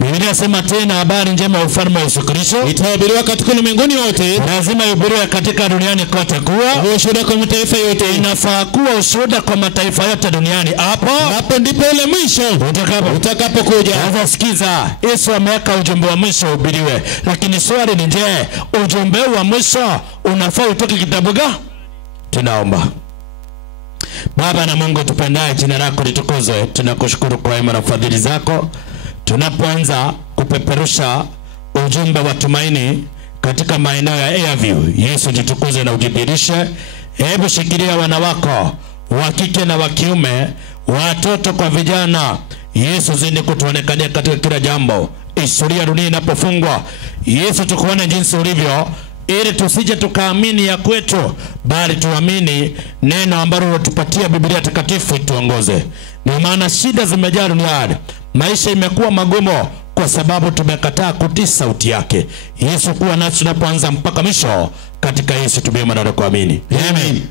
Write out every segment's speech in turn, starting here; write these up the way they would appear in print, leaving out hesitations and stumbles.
Biblia inasema tena habari njema ya ufalme wa Yesu Kristo itahubiriwa katika ulimwenguni wote. Lazima ihubiriwe katika duniani kote kuwa ushuhuda kwa mataifa yote. Inafaa kuwa ushuhuda kwa mataifa yote duniani. Hapo ndipo ule mwisho utakapokuja. Sasa sikiza, Yesu ameweka ujumbe wa mwisho uhubiriwe. Lakini swali ni je, ujumbe wa mwisho unafaa utoke kitabu gani? Tunaomba. Baba na Mungu tupendaye, jina lako litukuzwe. Tunakushukuru kwa wema na fadhili zako. Tunapoanza kupeperusha ujumbe wa tumaini katika maeneo ya Airview, Yesu jitukuze na ujidhihirishe. Hebu shikilia wana wako wa kike na wa kiume, watoto kwa vijana. Yesu zidi kutuonekania katika kila jambo. Historia dunia inapofungwa, Yesu tukuone jinsi ulivyo, ili tusije tukaamini ya kwetu, bali tuamini neno ambalo unatupatia Biblia takatifu tuongoze. Ni maana shida zimejaa duniani. Maisha imekuwa magumu kwa sababu tumekataa kutii sauti yake. Yesu kuwa nasi tunapoanza mpaka mwisho, katika Yesu tumeomba na kuamini. Amen.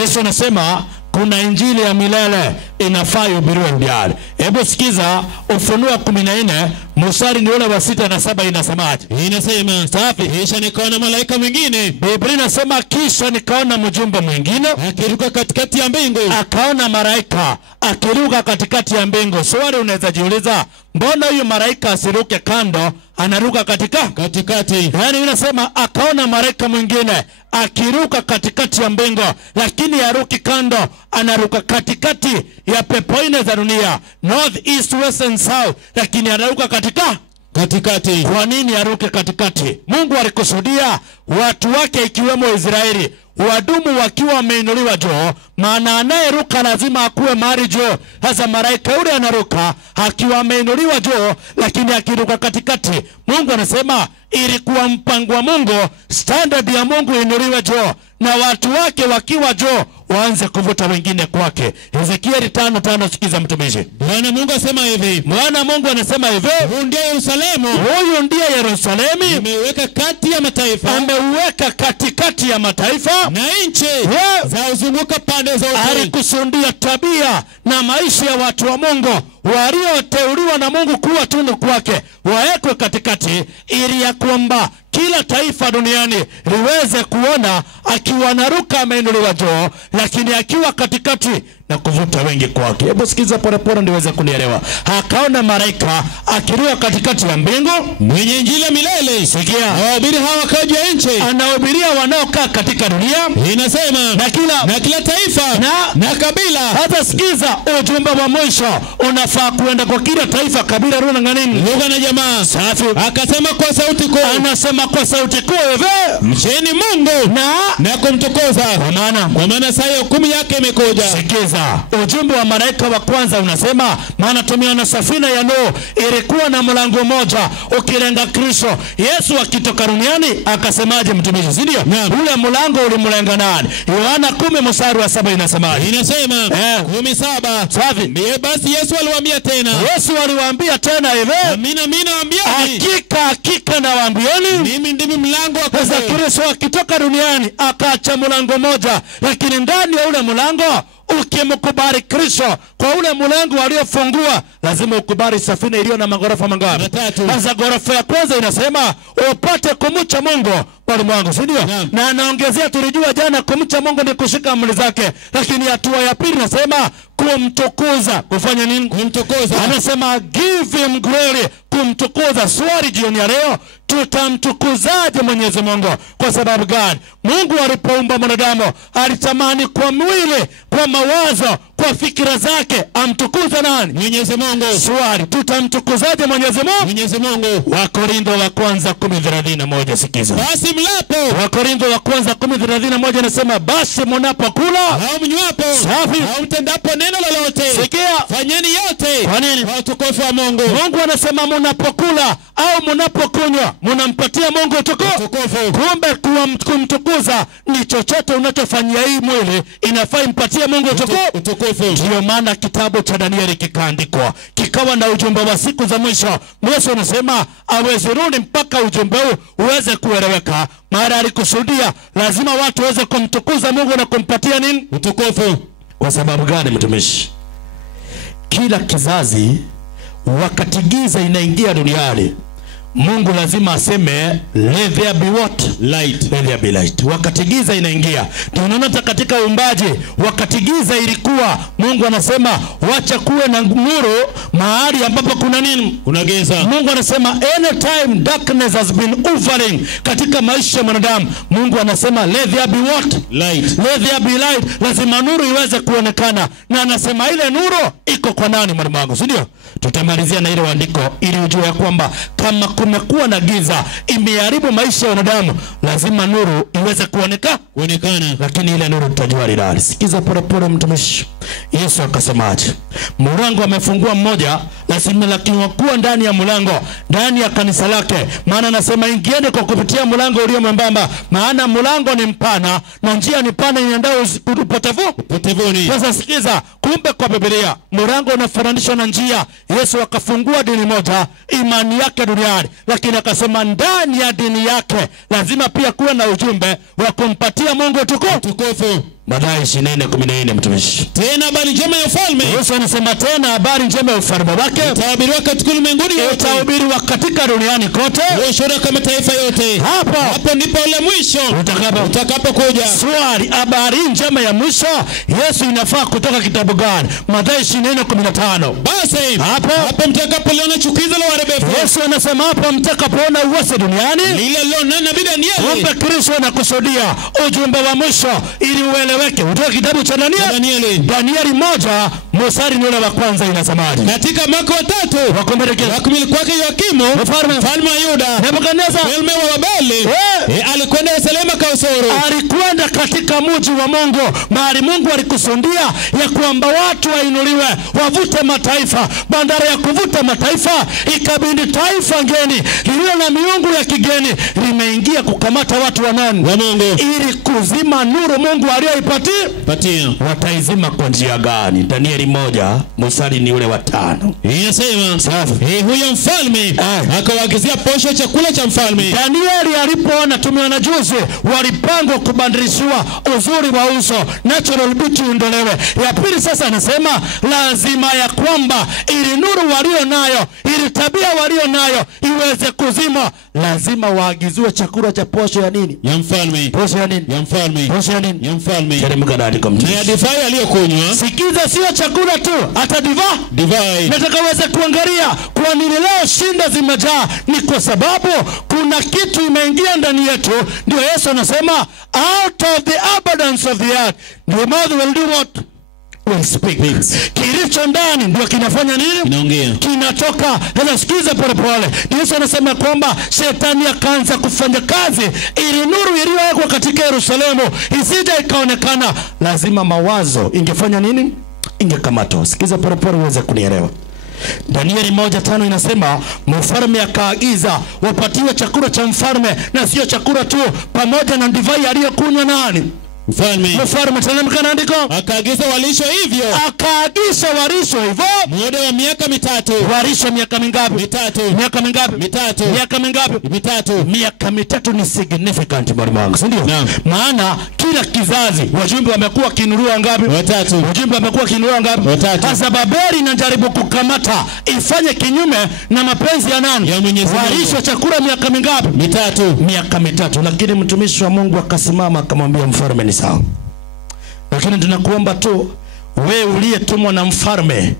Yesu anasema kuna injili ya milele inafaa ihubiriwe duniani. Hebu sikiza Ufunuo 14 mstari ni ule wa 6 na 7 inasemaje? Inasema safi, kisha nikaona malaika mwingine. Biblia inasema kisha nikaona mjumbe mwingine akiruka katikati ya mbingu. Akaona malaika akiruka katikati ya mbingu. Swali unaweza jiuliza, mbona huyu malaika asiruke kando, anaruka katikati? Yaani inasema akaona malaika mwingine akiruka katikati ya mbingu, lakini haruki kando, anaruka katikati ya pepo nne za dunia, north, east, west and south, lakini anaruka katikati. Kwa nini aruke katikati? Mungu alikusudia watu wake ikiwemo Israeli wadumu wakiwa wameinuliwa juu, maana anayeruka lazima akuwe mahali juu. Sasa malaika yule anaruka akiwa ameinuliwa juu, lakini akiruka katikati. Mungu anasema ilikuwa mpango wa Mungu, standard ya Mungu inuliwe juu, na watu wake wakiwa juu waanze kuvuta wengine kwake. Ezekiel 5:5, sikiza mtumishi. Bwana Mungu anasema hivi. Bwana Mungu anasema hivi. Huyu ndiye Yerusalemu. Huyu ndiye Yerusalemu. Ameuweka kati ya mataifa. Ameuweka katikati ya mataifa. Na nchi za uzunguka pande zote. Alikusudia tabia na maisha ya watu wa Mungu walioteuliwa na Mungu kuwa tunu kwake waekwe katikati, ili ya kwamba kila taifa duniani liweze kuona akiwa naruka ameinuliwa juu, lakini akiwa katikati na kuvuta wengi kwake. Hebu sikiza pole ndiweze kunielewa. Akaona malaika akiruka katikati ya mbingu, mwenye injili milele. Sikia, anahubiri hawa wakaji wa nchi. Anahubiria wanaokaa katika dunia. Inasema na kila taifa na kabila. Hata sikiza, ujumbe wa mwisho unafaa kuenda kwa kila taifa, kabila, lugha na jamaa. Safi. Akasema kwa sauti kuu. Anasema kwa sauti kuu hivi, mcheni Mungu na kumtukuza, kwa maana saa ya hukumu yake imekuja. Sikiza, ujumbe wa malaika wa kwanza unasema, maana tumeona safina ya Nuhu ilikuwa na mlango mmoja ukilenga Kristo. Yesu akitoka duniani akasemaje mtumishi, si ndio? Ule mlango ulimlenga nani? Yohana 10:7 inasemaje? Inasema 10:7. Safi. Ndiye basi Yesu aliwaambia tena. Yesu aliwaambia tena hivi, amina nawaambieni, hakika nawaambieni, mimi ndimi mlango wa kondoo. Sasa Kristo akitoka duniani akaacha mlango mmoja, lakini ndani ya ule mlango ukimkubali Kristo kwa ule mlango aliofungua, lazima ukubali safina iliyo na magorofa mangapi? 3. Sasa gorofa ya kwanza inasema upate kumcha Mungu bali mwangu, si ndio? Na anaongezea, tulijua jana kumcha Mungu ni kushika amri zake, lakini hatua ya pili nasema kumtukuza. Kufanya nini? Kumtukuza. Anasema give him glory, kumtukuza. Swali jioni ya leo, tutamtukuzaje Mwenyezi Mungu? Kwa sababu gani? Mungu alipoumba mwanadamu alitamani kwa mwili, kwa mawazo, kwa fikira zake amtukuza nani? Mwenyezi Mungu. Swali, tutamtukuzaje Mwenyezi Mungu? Mwenyezi Mungu. Wakorintho wa kwanza 10:31, sikiza. Basi mlapo. Wakorintho wa kwanza 10:31 inasema, basi mnapokula au mnywapo au mtendapo neno lolote, sikia, fanyeni yote kwa nini? Kwa utukufu wa Mungu. Mungu anasema mnapokula au mnapokunywa mnampatia Mungu utukufu. Kumbe kumtukuza ni chochote unachofanyia hii mwili inafaa impatie Mungu utukufu. Ndio maana kitabu cha Danieli kikaandikwa, kikawa na ujumbe wa siku za mwisho. Yesu anasema hawezi rudi mpaka ujumbe huu uweze kueleweka. Mara alikusudia lazima watu waweze kumtukuza Mungu na kumpatia nini? Utukufu. Kwa sababu gani mtumishi? Kila kizazi wakati giza inaingia duniani, Mungu lazima aseme let there be what? Light. Let there be light. Wakati giza inaingia. Tunaona katika uumbaji, wakati giza ilikuwa, Mungu anasema wacha kuwe na nuru mahali ambapo kuna nini? Kuna giza. Mungu anasema anytime darkness has been hovering katika maisha ya mwanadamu, Mungu anasema let there be what? Light. Let there be light. Lazima nuru iweze kuonekana. Na anasema ile nuru iko kwa nani mwanadamu, si ndio? Tutamalizia na ile andiko ili ujue ya kwamba kama kumekuwa na giza imeharibu maisha ya wanadamu, lazima nuru iweze kuonekana. Lakini ile nuru tutajua lilali. Sikiza pole mtumishi. Yesu akasemaje? Mlango amefungua mmoja, lazima lakini kuwa ndani ya mlango, ndani ya kanisa lake. Maana anasema ingieni kwa kupitia mlango ulio mwembamba, maana mlango ni mpana na njia ni pana inaendao upotevuni. Sasa sikiza, kumbe kwa Biblia mlango unafananishwa na njia. Yesu akafungua dini moja, imani yake duniani, lakini akasema ndani ya dini yake lazima pia kuwe na ujumbe wa kumpatia Mungu tukufu. Mathayo 24:14 mtumishi. Tena habari njema ya ufalme. Yesu anasema tena habari njema ya ufalme wake itahubiriwa katika ulimwenguni yote. Itahubiriwa katika duniani kote. Ushuhuda kwa mataifa yote. Hapo ndipo ule mwisho utakapokuja. Swali, habari njema ya mwisho Yesu inafaa kutoka kitabu gani? Mathayo 24:15. Basi hapo mtakapoliona chukizo la uharibifu. Yesu anasema hapo mtakapoona uasi duniani, lile lilonena nabii Danieli. Kumbe Kristo anakusudia ujumbe wa mwisho ili ueleweke. Kutoka kitabu cha Danieli 1 mstari ni ule wa kwanza inasemaje? Katika mwaka wa 3 wa kumiliki kwake Yoakimu mfalme wa Yuda, Nebukadneza mfalme wa Babeli alikwenda Yerusalemu kausuru. Alikwenda katika mji wa Mungu, mahali Mungu alikusudia ya kwamba watu wainuliwe, wavute mataifa. Bandara ya kuvuta mataifa, ikabindi taifa ngeni lililo na miungu ya kigeni limeingia kukamata watu wa nani? Wa Mungu, ili kuzima nuru Mungu aliyoipatia. Wataizima kwa njia gani? Danieli 1 mstari ni ule wa 5. Inasema huyo mfalme akawaagizia posho ya chakula cha mfalme. Danieli alipoona tumeona juzi walipangwa kubadilishiwa uzuri wa uso, natural beauty ondolewe. Ya pili sasa anasema lazima ya kwamba ili nuru walio nayo, ili tabia walio nayo iweze kuzima, lazima waagiziwe chakula cha posho ya nini? Ya mfalme. Posho ya nini? Ya mfalme. Posho ya nini? Ya mfalme. Teremka ndani kwa mtu. Na ya divai aliyokunywa. Sikiza, sio chakula tu, hata divai. Nataka uweze kuangalia kwa nini leo shinda zimejaa. Ni kwa sababu kuna kitu imeingia ndani yetu. Ndio Yesu anasema out of the abundance of the earth the mouth will do what? Will speak. Kilicho ndani ndio kinafanya nini? Kinaongea. Kinatoka. Sasa sikiza pole. Yesu anasema kwamba shetani akaanza kufanya kazi ili nuru iliyowekwa katika Yerusalemu isije ikaonekana. Lazima mawazo ingefanya nini? Ingekamatwa. Sikiza pole uweze kunielewa. Danieli 1:5 inasema mfalme akaagiza wapatiwe chakula cha mfalme, na sio chakula tu, pamoja na divai aliyokunywa nani? Mfalme. Teremka andiko. Akaagiza walisho hivyo. Muda wa miaka 3. Walisho miaka mingapi? 3. Miaka mingapi? 3. Miaka mingapi? 3. Miaka 3 ni significant mwalimu wangu, si ndio? Maana kila kizazi wajumbe wamekuwa kinuliwa ngapi? 3. Wajumbe wamekuwa kinuliwa ngapi? 3. Sasa Babeli inajaribu kukamata ifanye kinyume na mapenzi ya nani? Ya Mwenyezi Mungu. Walisho chakula miaka mingapi? 3. Miaka 3. Lakini mtumishi wa Mungu akasimama akamwambia mfalme ni sawa, lakini tunakuomba tu wewe uliyetumwa na mfalme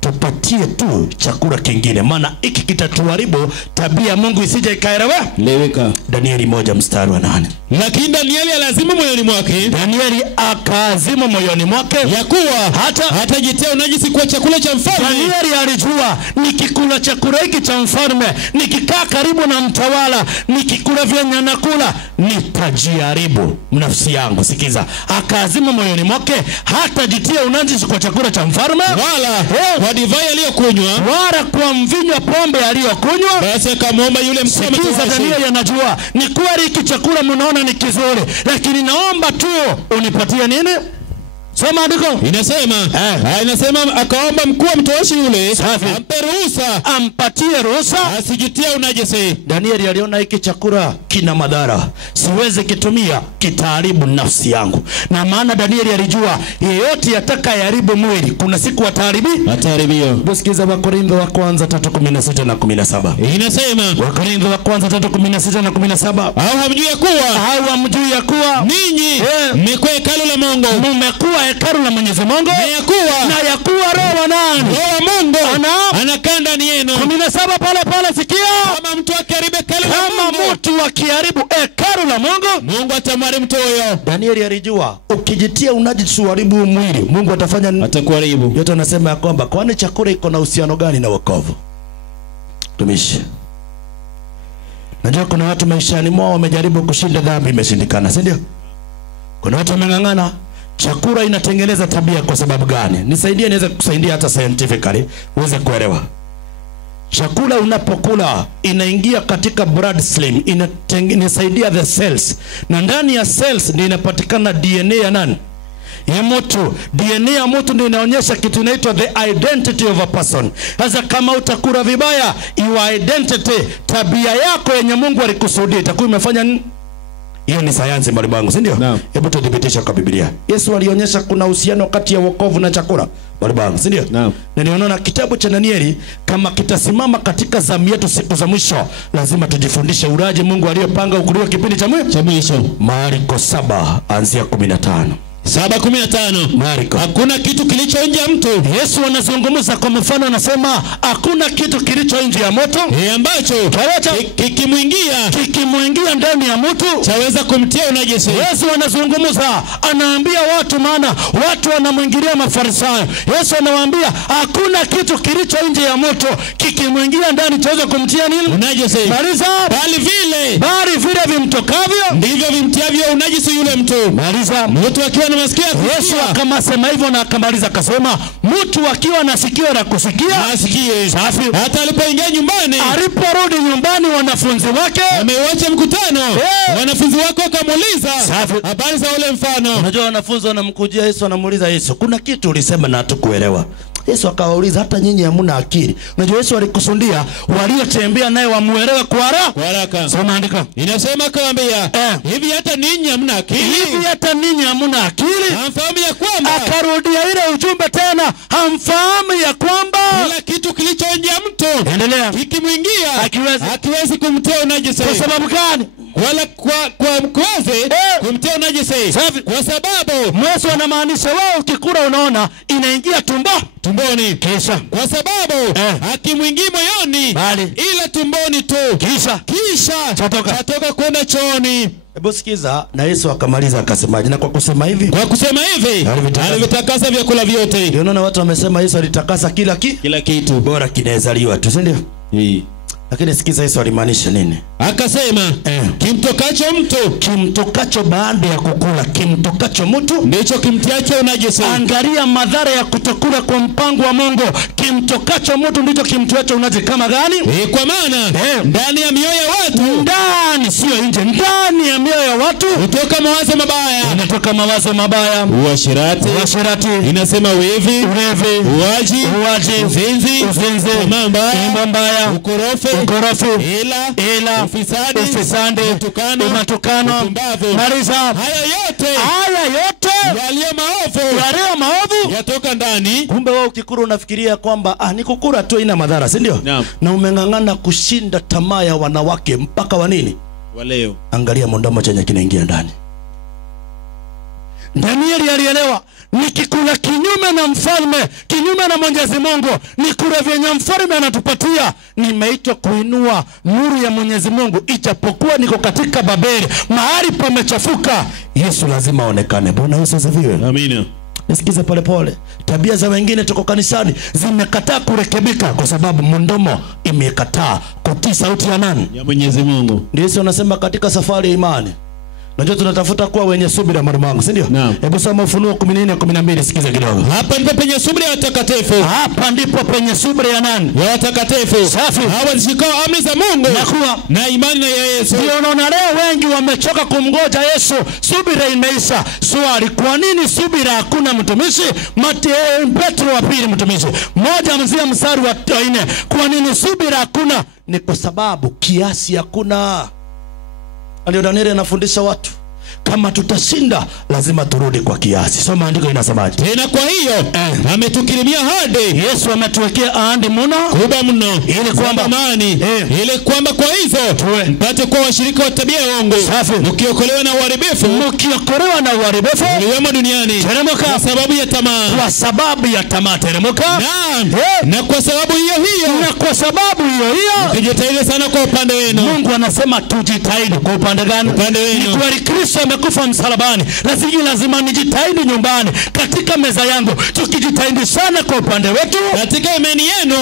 tupatie tu chakula kingine, maana hiki kitatuharibu tabia Mungu isije ikaeleweka. Danieli 1 mstari wa 8. Lakini Danieli alazimu moyoni mwake. Danieli akaazimu moyoni mwake ya kuwa hatajitia unajisi kwa chakula cha mfalme. Danieli alijua nikikula chakula hiki cha mfalme, nikikaa karibu na mtawala, nikikula vyenye nakula, nitajiharibu nafsi yangu. Sikiza, akaazimu moyoni mwake hatajitia unajisi kwa chakula cha mfalme, wala kwa divai aliyokunywa, wala kwa mvinyo pombe aliyokunywa. Basi akamwomba yule mfalme. Sikiza, Danieli anajua ni kweli hiki chakula mnaona ni kizuri, lakini naomba tu unipatie nini? Soma andiko. Inasema akaomba mkuu wa mtoashi yule ampe ruhusa, ampatie ruhusa asijitie unajisi. Danieli aliona hiki chakula kina madhara, siwezi kitumia, kitaharibu nafsi yangu. Na maana Danieli alijua yeyote atakayeharibu mwili kuna siku ataharibiwa. Bosikiza Wakorintho wa kwanza 3:16 na 17. Inasema Wakorintho wa kwanza 3:16 na 17. Au hamjui ya kuwa ninyi mmekuwa hekalu la Mungu, mmekuwa hekalu la Mwenyezi Mungu, na ya kuwa Roho wa nani? Roho wa Mungu anakaa ndani yenu. 17 pale sikia. Kama mtu akiharibu hekalu la Mungu, kama mtu akiharibu hekalu la Mungu, Mungu atamharibu mtu huyo. Danieli alijua ukijitia unajisi uharibu mwili, Mungu atafanya atakuharibu. Yote anasema ya kwamba kwani chakula iko na uhusiano gani na wokovu? Tumishi, najua kuna watu maishani mwao wamejaribu kushinda dhambi, imeshindikana, si ndio? Kuna watu wamengangana. Chakula inatengeneza tabia kwa sababu gani? Nisaidie, niweze kusaidia hata scientifically uweze kuelewa. Chakula unapokula inaingia katika bloodstream, inasaidia the cells, na ndani ya cells ndio inapatikana DNA ya nani? Ya mtu. DNA ya mtu ndio inaonyesha kitu inaitwa the identity of a person. Sasa kama utakula vibaya, your identity, tabia yako yenye Mungu alikusudia itakuwa imefanya nini? Hiyo ni sayansi mwalimu wangu, si ndio? Hebu tudhibitisha kwa Biblia. Yesu alionyesha kuna uhusiano kati ya wokovu na chakula mwalimu wangu, si ndio? Na niona kitabu cha Danieli kama kitasimama katika zamu yetu siku za mwisho, lazima tujifundishe uraji Mungu aliyopanga ukuliwa kipindi cha mwisho. Marko 7:15. 7:15. Marko. Hakuna kitu kilicho nje ya mtu. Yesu anazungumza kwa mfano, anasema hakuna kitu kilicho nje ya moto ambacho kikimwingia ndani ya mtu chaweza kumtia unajisi. Yesu anazungumza, anaambia watu, maana watu wanamwingilia Mafarisayo. Yesu anawaambia hakuna kitu kilicho nje ya moto kikimwingia ndani chaweza kumtia nini? Unajisi. Maliza. Bali vile vimtokavyo ndivyo vimtiavyo unajisi yule mtu. Maliza. Mtu akiwa na masikio Yesu akamsema hivyo na akamaliza akasema, mtu akiwa na sikio la kusikia asikie. Safi. Hata alipoingia nyumbani, aliporudi nyumbani, wanafunzi wake ameuacha mkutano. Wanafunzi wake wakamuuliza habari za ule mfano. Unajua wanafunzi wanamkujia Yesu, wanamuuliza Yesu, kuna kitu ulisema na hatukuelewa. Yesu akawauliza, hata nyinyi hamna akili? Unajua Yesu alikusudia waliotembea naye wamuelewe kwa haraka. Soma andika. Inasema akawaambia, hivi hata ninyi hamna akili? Hamfahamu ya kwamba? Akarudia ile ujumbe tena, hamfahamu ya kwamba kila kitu kilicho nje ya mtu kikimwingia hakiwezi kumtia unajisi. Kwa sababu gani? Wala kwa mkweze kumtia unajisi. Kwa sababu Yesu anamaanisha wewe ukikula unaona inaingia tumboni, kisha kwa sababu hakimwingii moyoni ila tumboni tu, kisha chatoka kwenda chooni. Hebu sikiza. Na Yesu akamaliza akasemaje? Na kwa kusema hivi alivitakasa vyakula vyote. Ndio unaona watu wamesema Yesu alitakasa kila kitu, bora kinawezaliwa tu, si ndio? Lakini sikiza Yesu alimaanisha nini? Akasema kimtokacho baada ya kukula, kimtokacho mtu ndicho kimtiacho unajisi. Angalia madhara ya kutokula kwa mpango wa Mungu. Kimtokacho mtu ndicho kimtiacho unajisi. Kama gani? Kwa maana ndani ya mioyo ya watu, ndani sio nje, ndani ya mioyo ya watu kutoka mawazo mabaya. Inatoka mawazo mabaya, uasherati, inasema wivi, uaji, uzinzi, mambo mbaya, ukorofi, ila ufisadi, matukano. Maliza. Haya yote yaliyo maovu yatoka ndani. Kumbe wewe ukikula unafikiria kwamba ni kukula tu ina madhara, si ndio? Na umengangana kushinda tamaa ya wanawake mpaka wa nini? Waleo. Angalia mondamo chenye kinaingia ndani. Danieli alielewa, nikikula kinyume na mfalme, kinyume na Mwenyezi Mungu, nikula vyenye mfalme anatupatia, nimeitwa kuinua nuru ya Mwenyezi Mungu. Ijapokuwa niko katika Babeli, mahali pamechafuka, Yesu lazima aonekane. Bwana Yesu asifiwe. Amina. Nisikize pole. Tabia za wengine tuko kanisani zimekataa kurekebika kwa sababu mdomo imekataa kutii sauti ya nani? Ya Mwenyezi Mungu. Ndio Yesu anasema katika safari ya imani, Unajua tunatafuta kuwa wenye subira mwalimu wangu, si ndio? Hebu soma Ufunuo 14:12 sikiza kidogo. Hapa ndipo penye subira ya watakatifu. Hapa ndipo penye subira ya nani? Ya watakatifu. Safi. Hawa zishikao amri za Mungu na imani na Yesu. Ndio unaona leo wengi wamechoka kumngoja Yesu. Subira imeisha. Swali, kwa nini subira hakuna mtumishi? Petro wa pili mtumishi 1 mstari wa 4. Kwa nini subira hakuna? Ni kwa sababu kiasi hakuna. Ndio Danieli anafundisha watu, kama tutashinda lazima turudi kwa kiasi. Soma andiko inasemaje? Tena kwa hiyo ametukirimia ahadi. Yesu ametuwekea ahadi mno kubwa mno, ili kwamba amani, ili kwamba kwa hizo mpate kuwa washirika wa tabia ya uongo, mkiokolewa na uharibifu, uliwemo duniani kwa sababu ya tamaa. Kwa sababu ya tamaa teremka. Na kwa sababu hiyo mkijitahidi sana kwa upande wenu. Mungu anasema tujitahidi kwa upande gani? Upande wenu. Kwa Kristo amekufa msalabani, lazima nijitahidi nyumbani, katika meza yangu. Tukijitahidi sana kwa upande wetu, katika imani yenu,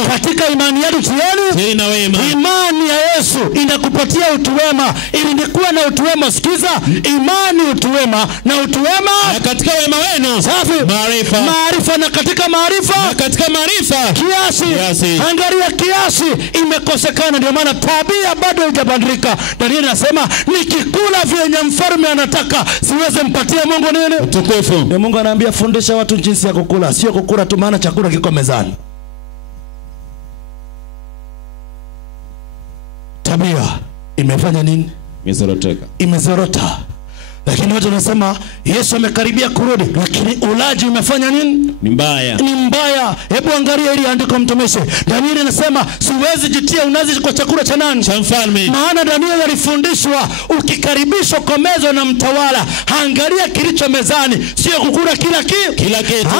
tieni na wema. Imani ya Yesu inakupatia utu wema. Ili nikuwa na utu wema, sikiza, imani utu wema, na utu wema na katika wema wenu safi maarifa, na katika maarifa kiasi. Angalia kiasi imekosekana, ndio maana tabia bado haijabadilika. Danieli anasema nikikula vyenye mfalme anataka, siweze mpatia Mungu nini? Utukufu. Ndio Mungu anaambia fundisha watu jinsi ya kukula, sio kukula tu maana chakula kiko mezani. Tabia imefanya nini? Imezorota. Lakini watu wanasema Yesu amekaribia kurudi, lakini ulaji umefanya nini? Ni mbaya. Hebu angalia ili andiko mtumishi. Danieli anasema siwezi jitia unazi kwa chakula cha nani? Cha mfalme. Maana Danieli alifundishwa ukikaribishwa kwa meza na mtawala, angalia kilicho mezani, sio kukula kila kitu.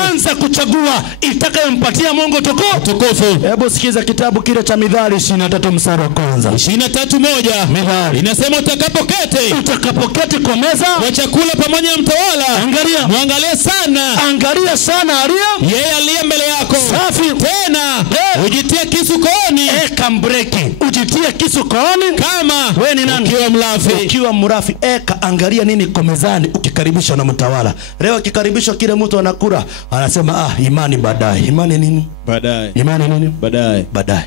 Anza kuchagua itakayompatia Mungu tukufu. Hebu sikiza kitabu kile cha Mithali 23 mstari wa kwanza. 23:1. Mithali inasema utakapoketi kwa meza wa chakula pamoja na mtawala, angalia sana yeye aliye mbele yako. Safi. Tena ujitie kisu kooni. Ujitie kisu kooni kama wewe ni nani? Ukiwa mrafi. Angalia nini kwa mezani ukikaribishwa na mtawala. Leo akikaribishwa kile mtu anakula, anasema imani baadaye. Imani nini? Baadaye.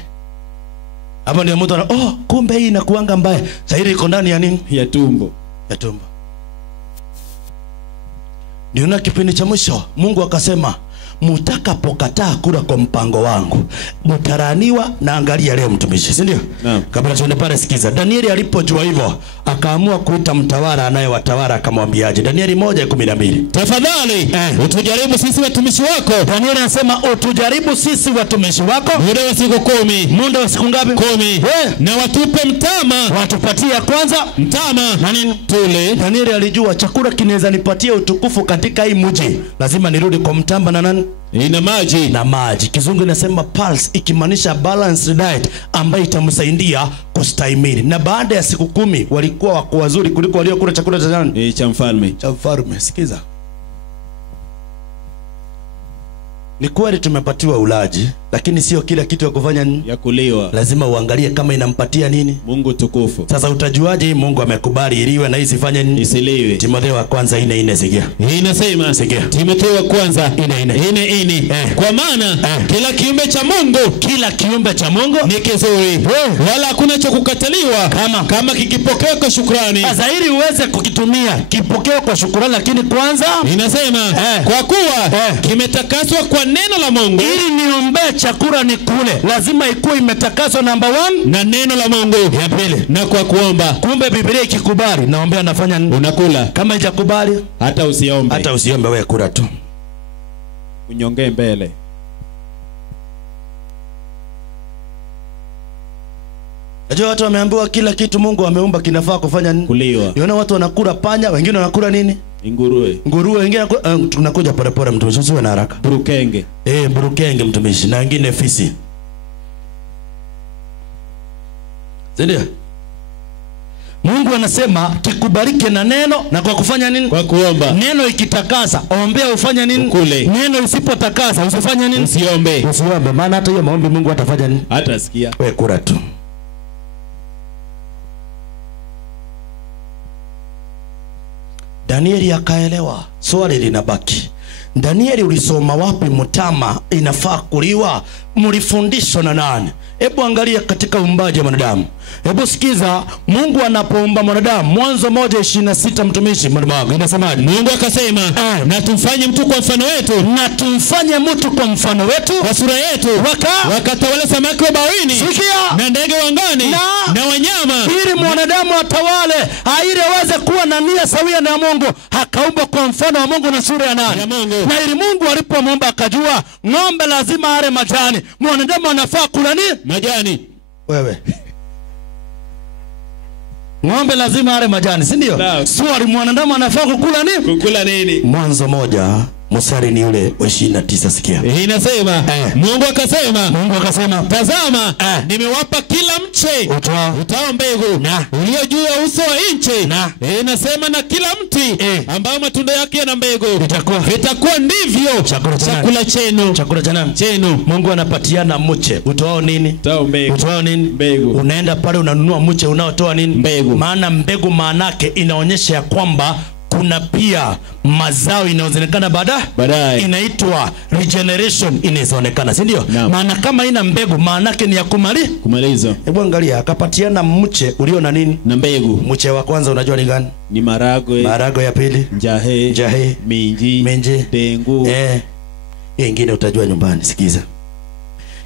Hapo ndio mtu kumbe hii inakuanga mbaya. Zaidi iko ndani ya nini? Ya tumbo. Ndio na kipindi cha mwisho Mungu akasema mtakapokataa kula kwa mpango wangu mtaraniwa. Na angalia leo mtumishi, si ndio? Kabla tuende pale, sikiza. Danieli alipojua hivyo akaamua kuita mtawala anayewatawala, akamwambiaje? Danieli 1:12. Tafadhali utujaribu sisi watumishi wako. Danieli anasema utujaribu sisi watumishi wako muda wa siku 10. Muda wa siku ngapi? 10. Na watupe mtama. Watupatie kwanza mtama na nini tule. Danieli alijua chakula kinaweza nipatia utukufu katika hii mji, lazima nirudi kwa mtamba na nani? Na maji. Kizungu inasema pulse, ikimaanisha balanced diet ambayo itamsaidia kustahimili. Na baada ya siku 10 walikuwa wako wazuri kuliko waliokula chakula cha nani? Cha mfalme. Sikiza. Ni kweli tumepatiwa ulaji, lakini sio kila kitu ya kufanya nini? Ya kuliwa. Lazima uangalie kama inampatia nini? Mungu tukufu. Sasa utajuaje hii Mungu amekubali iliwe na isifanye nini? Isiliwe. Timotheo wa kwanza 4:4 sikia. Inasema Timotheo wa kwanza 4:4. Kwa maana kila kiumbe cha Mungu ni kizuri. Wala hakuna cha kukataliwa kama kikipokewa kwa shukrani. Sasa ili uweze kukitumia kipokewa kwa shukrani, lakini kwanza inasema kwa kuwa kimetakaswa kwa neno la Mungu. Ili niombe chakula ni kule, lazima ikuwe imetakaswa number 1 na neno la Mungu. Ya pili na kwa kuomba. Kumbe Biblia ikikubali naombea nafanya nini? Unakula. Kama haijakubali hata usiombe. Wewe kula tu. Unyongee mbele. Najua watu wameambiwa kila kitu Mungu ameumba kinafaa kufanya nini? Kuliwa. Unaona watu wanakula panya, wengine wanakula nini? Nguruwe, wengine tunakuja pole mtumishi, usiwe na haraka. Burukenge mtumishi, na wengine fisi. Ndio. Mungu anasema kikubariki na neno na kwa kufanya nini? Kwa kuomba. Neno ikitakasa, ombea ufanya nini? Ukule. Neno isipotakasa, usifanye nini? Usiombe. Maana hata hiyo maombi Mungu atafanya nini? Hatasikia. Wewe kula tu. Danieli akaelewa. Swali linabaki, Danieli ulisoma wapi mtama inafaa kuliwa? Mlifundishwa na nani? Hebu angalia katika uumbaji wa mwanadamu. Hebu sikiza, Mungu anapoumba mwanadamu, Mwanzo 1:26 mtumishi mwalimu wangu inasemaje? Mungu akasema, na tumfanye mtu kwa mfano wetu, na tumfanye mtu kwa mfano wetu, kwa sura yetu, wakatawale samaki wa baharini, na ndege wa angani, na wanyama, ili mwanadamu atawale, ili aweze kuwa na nia sawia na Mungu. Akaumba kwa mfano wa Mungu na sura ya nani? Ya Mungu. Na ili Mungu alipomuumba akajua ng'ombe lazima ale majani, mwanadamu anafaa kula nini? Majani. Wewe ng'ombe lazima ale majani, si ndio? Swali, mwanadamu anafaa kukula nini? Kukula nini? Mwanzo 1 mstari ni ule wa 29, sikia. Inasema, Mungu akasema, tazama, nimewapa kila mche utao mbegu ulio juu ya uso wa nchi. Inasema, na kila mti ambao matunda yake yana mbegu vitakuwa ndivyo chakula chenu. Chakula chenu. Mungu anapatiana mche utao nini? Utao nini? Mbegu. Unaenda pale unanunua mche unaotoa nini? Mbegu. Maana mbegu maanake inaonyesha ya kwamba kuna pia mazao inaonekana baadaye, inaitwa regeneration inaonekana, si ndio? Maana kama ina mbegu maanake ni ya kumaliza. Hebu angalia, akapatiana mche ulio na nini? Na mbegu. Mche wa kwanza unajua ni gani? Ni maragwe. Ya pili njahe, minji, dengu. Nyingine utajua nyumbani. Sikiza,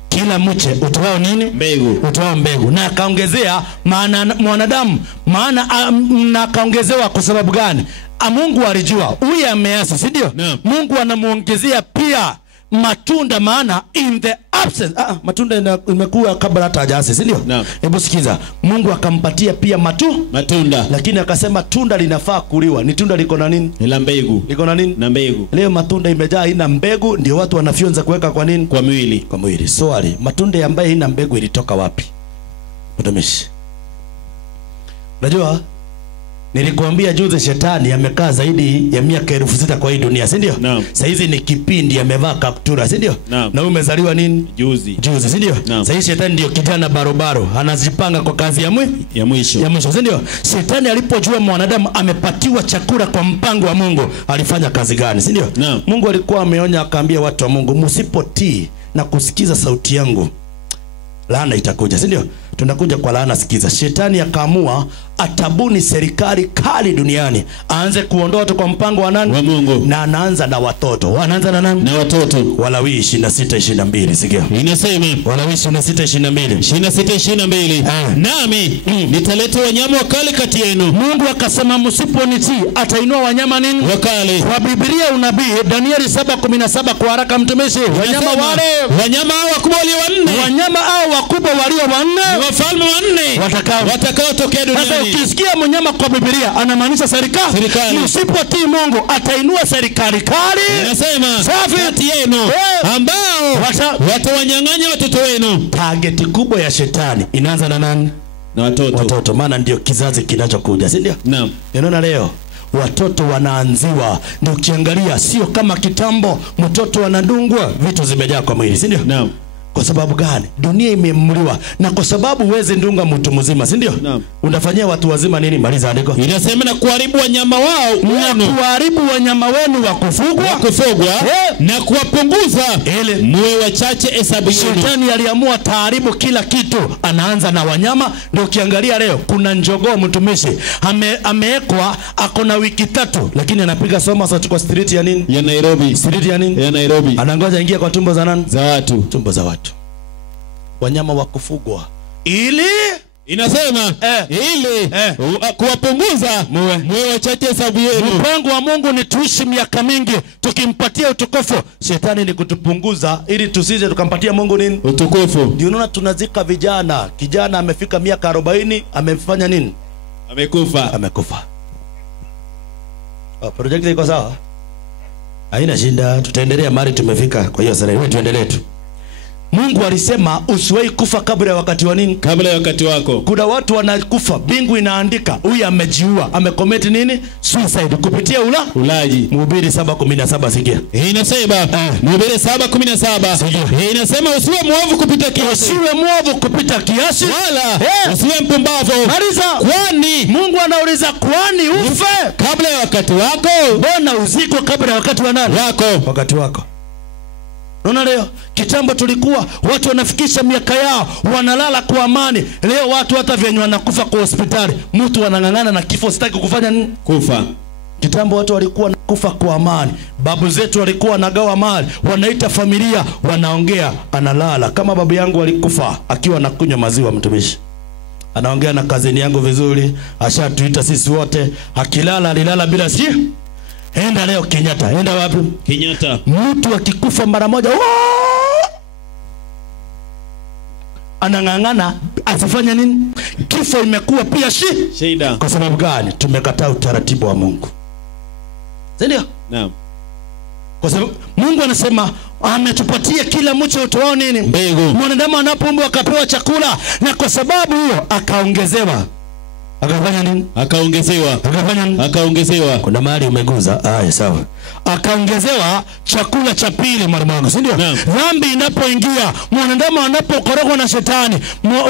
kila mche utoao nini? Utoao mbegu. Na akaongezea maana mwanadamu, na akaongezewa kwa sababu gani? Mungu alijua huyu ameasi, si ndio? Mungu anamuongezea pia matunda, maana in the absence matunda imekuwa kabla hata hajaasi, si ndio? Hebu sikiza, Mungu akampatia pia matunda, lakini akasema tunda linafaa kuliwa. Ni tunda liko na nini? Ila mbegu. Liko na nini? Na mbegu. Leo matunda imejaa ina mbegu, ndio watu wanafyonza kuweka kwa nini? Kwa mwili. Swali, matunda ambayo ina mbegu ilitoka wapi? Mtumishi, unajua nilikuambia juzi shetani amekaa zaidi ya miaka 6,000 kwa hii dunia, si ndio? Sasa hizi ni kipindi amevaa kaptura, si ndio? Na umezaliwa nini? Juzi, si ndio? Sasa hizi shetani ndio kijana barobaro, anazipanga kwa kazi ya mwisho, si ndio? Shetani alipojua mwanadamu amepatiwa chakula kwa mpango wa Mungu, alifanya kazi gani, si ndio? Mungu alikuwa ameonya akaambia watu wa Mungu, msipotii na kusikiza sauti yangu laana itakuja, si ndio? Tunakuja kwa laana. Sikiza, shetani akaamua atabuni serikali kali duniani, aanze kuondoa watu kwa mpango wa nani? Wa Mungu. Na anaanza na watoto. Anaanza na nani? Na watoto. Walawi 26:22, sikia. Inasema, Walawi 26:22. Nami nitaleta wanyama wakali kati yenu. Mungu akasema msiponitii atainua wanyama nini? Wakali. Kwa Biblia unabii Danieli 7:17 kwa haraka mtumishi. Wanyama hao wakubwa walio wanne. Wanyama hao wakubwa walio wanne. Wafalme wanne watakao tokea duniani. Sasa ukisikia mnyama kwa Biblia anamaanisha serikali. Msipotii Mungu atainua serikali kali. Inasema kati yenu ambao watawanyang'anya watoto wenu. Target kubwa ya shetani inaanza na nani? Na watoto. Maana ndio kizazi kinachokuja, si ndio? Unaona leo watoto wanaanziwa, ndio ukiangalia sio kama kitambo mtoto anadungwa, vitu zimejaa kwa mwili, si ndio? Kwa sababu gani? Dunia imemliwa. Na kwa sababu uweze ndunga mtu mzima, si ndio? Unafanyia watu wazima nini? Maliza andiko. Inasema na kuharibu wanyama wao, na kuharibu wanyama wenu wa kufugwa, na kuwapunguza muwe wachache hesabu yenu. Shetani aliamua taharibu kila kitu, anaanza na wanyama. Ndio ukiangalia leo kuna njogoo mtumishi ameekwa akona wiki 3, lakini anapiga somersault kwa street ya nini? Ya Nairobi. Street ya nini? Ya Nairobi. Anangoja ingia kwa tumbo za nani? Za watu. Tumbo za watu. Wanyama wa kufugwa ili inasema ili kuwapunguza muwe wachache hesabu yenu. Mpango wa Mungu ni tuishi miaka mingi tukimpatia utukufu. Shetani ni kutupunguza ili tusije tukampatia Mungu nini? Utukufu. Ndio unaona tunazika vijana. Kijana amefika miaka 40 amefanya nini? Amekufa. Project iko sawa? Haina shinda, tutaendelea mali tumefika. Kwa hiyo sasa wewe tuendelee tu. Mungu alisema usiwahi kufa kabla ya wakati wa nini? Kabla ya wakati wako. Kuna watu wanakufa, Mungu inaandika huyu amejiua, amecommit nini? Suicide kupitia ulaji. Mhubiri 7:17 sikia. Inasema Mhubiri 7:17. Inasema usiwe muovu kupita kiasi. Usiwe muovu kupita kiasi. Wala usiwe mpumbavu. Maliza. Kwani Mungu anauliza kwani ufe kabla ya wakati wako? Mbona uziko kabla ya wakati wa nani? Wakati wako. Unaona leo kitambo tulikuwa watu wanafikisha miaka yao wanalala kwa amani. Leo watu hata venye wanakufa kwa hospitali, mtu anang'ang'ana na kifo, sitaki kufanya nini? Kufa. Kitambo watu walikuwa nakufa kwa amani. Babu zetu walikuwa wanagawa mali, wanaita familia, wanaongea, analala. Kama babu yangu alikufa akiwa anakunywa maziwa, mtumishi anaongea na kazini yangu vizuri, ashatuita sisi wote, akilala alilala bila si. Enda leo Kenyatta, enda wapi? Kenyatta. Mtu akikufa mara moja anang'ang'ana asifanye nini? Kifo imekuwa pia shida. Kwa sababu gani? Tumekataa utaratibu wa Mungu. Ndio? Naam. Kwa sababu Mungu anasema ametupatia kila mche utoao nini? Mbegu. Mwanadamu anapoumbwa akapewa chakula, na kwa sababu hiyo akaongezewa. Akafanya nini? Akaongezewa. Akafanya nini? Akaongezewa. Kuna mahali umeguza. Sawa. Akaongezewa chakula cha pili mwanadamu, si ndio? Dhambi inapoingia, mwanadamu anapokorogwa na shetani,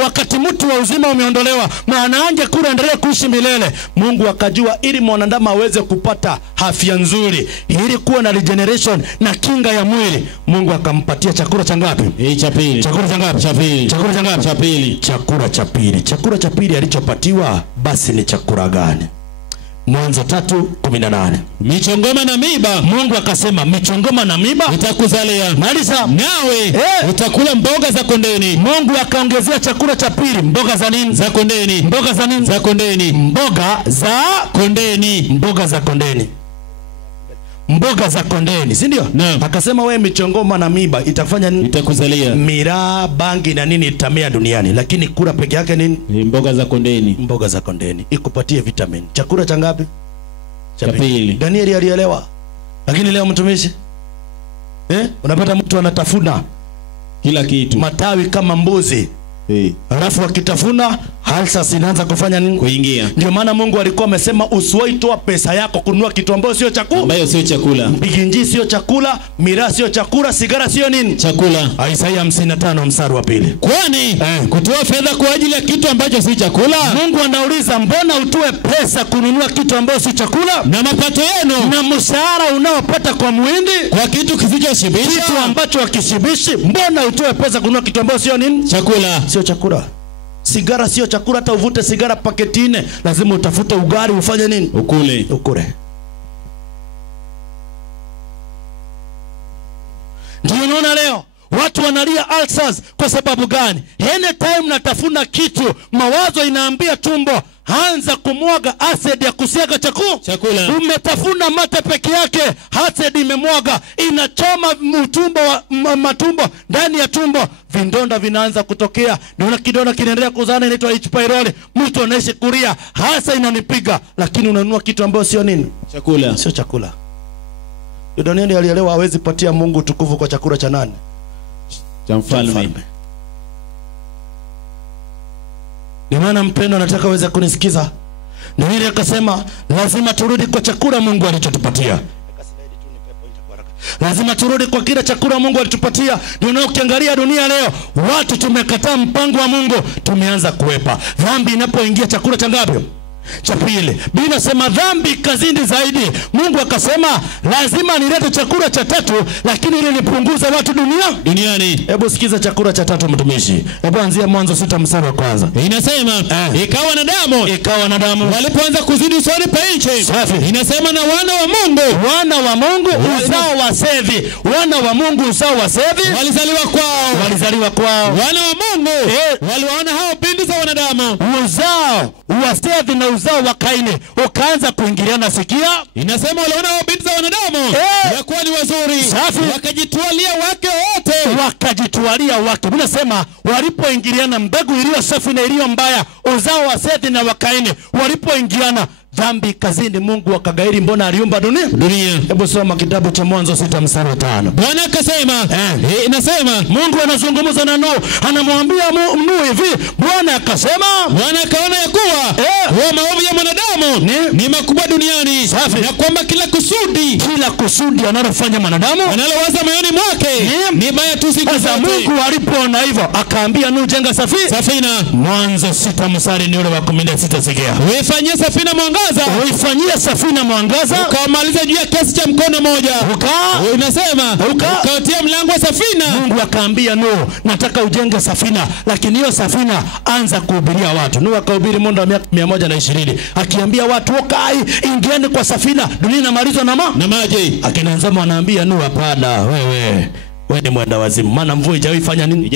wakati mtu wa uzima umeondolewa, maana anje kula endelea kuishi milele. Mungu akajua ili mwanadamu aweze kupata afya nzuri, ili kuwa na regeneration na kinga ya mwili, Mungu akampatia chakula cha ngapi? Cha pili. Chakula cha ngapi? Cha pili. Chakula cha ngapi? Cha pili. Chakula cha pili. Chakula cha pili alichopatiwa basi ni chakula gani? Mwanzo 3:18. Michongoma na miba. Mungu akasema michongoma na miba nitakuzalia. Maliza. Nawe utakula mboga za kondeni. Mungu akaongezea chakula cha pili, mboga za nini? Za kondeni. Mboga za nini? Za kondeni. Mboga za kondeni. Mboga za kondeni. Mboga za kondeni, si ndio? Akasema wewe michongoma na miba itafanya nini? Itakuzalia. Miraa, bangi na nini itamea duniani, lakini kula peke yake nini? Mboga za kondeni. Mboga za kondeni ikupatie vitamin. Chakula cha ngapi? Cha pili. Danieli alielewa. Lakini leo mtumishi unapata mtu anatafuna kila kitu, matawi kama mbuzi. Alafu akitafuna halsa inaanza kufanya nini? Kuingia. Ndio maana Mungu alikuwa amesema usiwahi toa pesa yako kununua kitu ambacho sio chakula. Ambayo sio chakula. Mbiginji sio chakula, miraa sio chakula, sigara sio nini? Chakula. Isaya 55 mstari wa 2. Kwani kutoa fedha kwa ajili ya kitu ambacho si chakula? Mungu anauliza mbona utoe pesa kununua kitu ambacho si chakula? Na mapato yenu na mshahara unaopata kwa mwindi kwa kitu kisichoshibisha, kitu ambacho hakishibishi, mbona utoe pesa kununua kitu ambacho sio nini? Chakula. Sio chakula. Sigara sio chakula, hata uvute sigara paketi 4 lazima utafute ugali ufanye nini? Ukule. Ndio unaona leo watu wanalia ulcers kwa sababu gani? Anytime natafuna kitu, mawazo inaambia tumbo anza kumwaga acid ya kusiaga chakula. Umetafuna mate peke yake, acid imemwaga, inachoma utumbo wa matumbo, ndani ya tumbo vindonda vinaanza kutokea. Naona kidonda kinaendelea kuzana, inaitwa H pylori. Mtu anaishi kulia, hasa inanipiga, lakini unanunua kitu ambacho sio nini? Chakula. Sio chakula. Danieli alielewa hawezi patia Mungu tukufu kwa chakula cha nani? Cha mfalme. Ni maana mpendo nataka uweze kunisikiza. Danieli akasema lazima turudi kwa chakula Mungu alichotupatia. Lazima turudi kwa kile chakula Mungu alitupatia. Ndio ukiangalia dunia leo, watu tumekataa mpango wa Mungu, tumeanza kuepa. Dhambi inapoingia chakula cha ngapi? Cha pili. Biblia inasema dhambi kazidi zaidi. Mungu akasema lazima nilete chakula cha tatu, lakini ili nipunguze watu duniani. Hebu sikiza chakula cha tatu mtumishi. Hebu anzia Mwanzo 6 mstari wa 1. Inasema ikawa na damu walipoanza kuzidi usoni pa nchi. Inasema na wana wa Mungu uzao wa Sethi. Wana wa Mungu uzao wa Sethi walizaliwa kwao. Wana wa Mungu waliwaona hao binti za wanadamu. Uzao wa Sethi na uzao wa Kaini ukaanza kuingiliana. Sikia, inasema waliona binti za wanadamu ya kuwa ni wazuri, wakajitwalia wake wote. Wakajitwalia wake. Biblia inasema walipoingiliana, mbegu iliyo safi na iliyo mbaya, uzao wa Sethi na wa Kaini walipoingiliana, dhambi kazini, Mungu akagairi mbona aliumba dunia. Hebu soma kitabu cha Mwanzo 6:5. Bwana akasema, inasema Mungu anazungumza na Nuhu, anamwambia Nuhu hivi, Bwana akasema, Bwana akaona ya kuwa maovu ya mwanadamu ni makubwa duniani, na kwamba kila kusudi analofanya mwanadamu, analowaza moyoni mwake ni baya tu siku zote. Mungu alipoona hivyo akaambia Nuhu, jenga safina. Mwanzo 6:16. Sikia, uifanyie safina mwangaza, ukamaliza juu ya kiasi cha mkono moja. Inasema ukatia mlango wa safina. Mungu akaambia Nuhu, nataka ujenge safina, lakini hiyo safina anza kuhubiria watu. Nuhu akahubiri muda wa miaka 120 akiambia watu, "Okai, ingieni kwa safina, dunia inamalizwa na maji." Akinanzama anaambia Nuhu, "Hapana, wewe ni mwenda wazimu, maana mvua haijaifanya nini?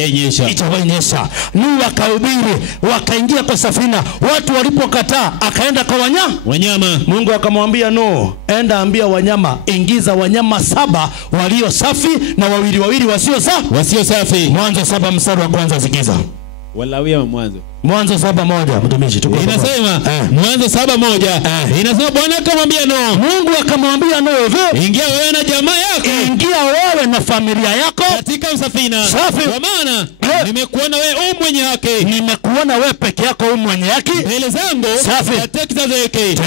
Haijaonyesha." Nuhu akahubiri, wakaingia kwa safina. Watu walipokataa, akaenda kwa wanyama. Mungu akamwambia Nuhu, enda ambia wanyama, ingiza wanyama 7 walio safi na wawili wasio safi. Mwanzo 7:1. Sikiza. Walawia Mwanzo 7:1. Mtumishi tuko. Inasema Mwanzo 7:1. Inasema Bwana akamwambia Nuhu, Mungu akamwambia Nuhu, ingia wewe na jamaa yako, ingia wewe na familia yako katika safina, kwa maana nimekuona wewe mwenye haki. Nimekuona wewe peke yako mwenye haki mbele zangu katika kizazi hiki.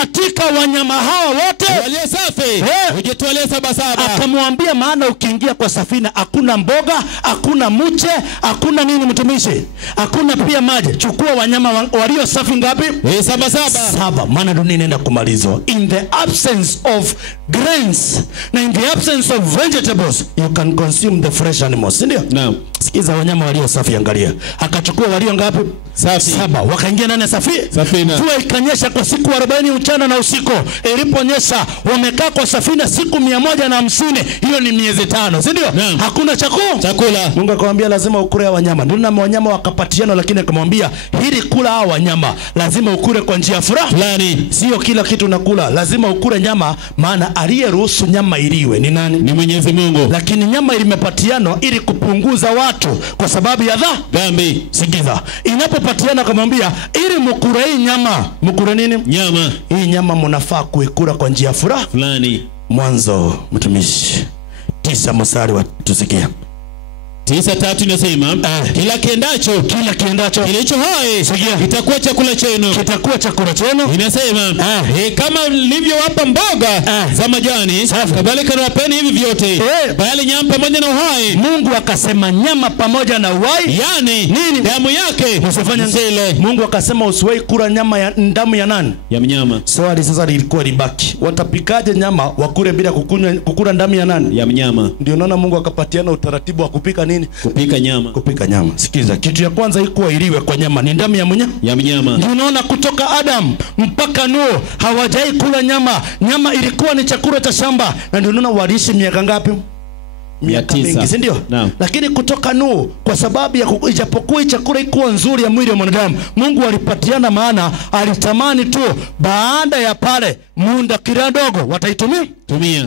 Katika wanyama hao wote walio safi ujitwalie 7. Akamwambia, maana ukiingia kwa safina hakuna mboga, hakuna mche, hakuna nini mtumishi, hakuna pia maji. Chukua wanyama walio safi ngapi? 7. Maana dunia inaenda kumalizwa. In the absence of grains na in the absence of vegetables, you can consume the fresh animals. Ndio? Naam. Sikiza, wanyama walio safi, angalia. Akachukua walio ngapi? 7. Wakaingia ndani ya safina. Mvua ikanyesha kwa siku 40 mchana na usiku. Iliponyesha wamekaa kwa safina siku 150. Hiyo ni miezi 5, si ndio? Hakuna chakula. Mungu akamwambia lazima ukule wanyama. Ndio na wanyama wakapatiana, lakini akamwambia hili kula hao wanyama lazima ukule kwa njia fulani. Sio kila kitu unakula, lazima ukule nyama, maana aliyeruhusu nyama iliwe ni nani? Ni Mwenyezi Mungu. Lakini nyama ilimepatiana ili kupunguza watu kwa sababu ya dhambi. Sikiza, inapopatiana akamwambia ili mkule hii nyama. Mkule nini? Nyama. Hii nyama mnafaa kuikula kwa njia fulani. Mwanzo mtumishi 9 tusikia. 9:3 inasema kila kiendacho kilicho hai kitakuwa chakula chenu. Inasema kama nilivyowapa mboga za majani, kadhalika nawapeni hivi vyote, bali nyama pamoja na uhai. Mungu akasema nyama pamoja na uhai, yani nini? Damu yake usifanye zile. Mungu akasema usiwahi kula nyama ya damu ya nani? Ya mnyama. Swali sasa lilikuwa libaki, watapikaje nyama wakule bila kukula damu ya nani? Ya mnyama. Ndio naona Mungu akapatiana utaratibu wa kupika nini? Kupika nyama. Sikiza, kitu ya kwanza ikuwa iliwe kwa nyama ni damu ya mnyama. Ndio unaona kutoka Adam mpaka Nuhu hawajai kula nyama. Nyama ilikuwa ni chakula cha shamba, na ndio unaona waliishi miaka ngapi? Miaka mingi, si ndio? Lakini kutoka Nuhu, kwa sababu ya ijapokuwa chakula ikuwa nzuri ya mwili wa mwanadamu, Mungu alipatiana, maana alitamani tu baada ya pale muda kidogo wataitumia.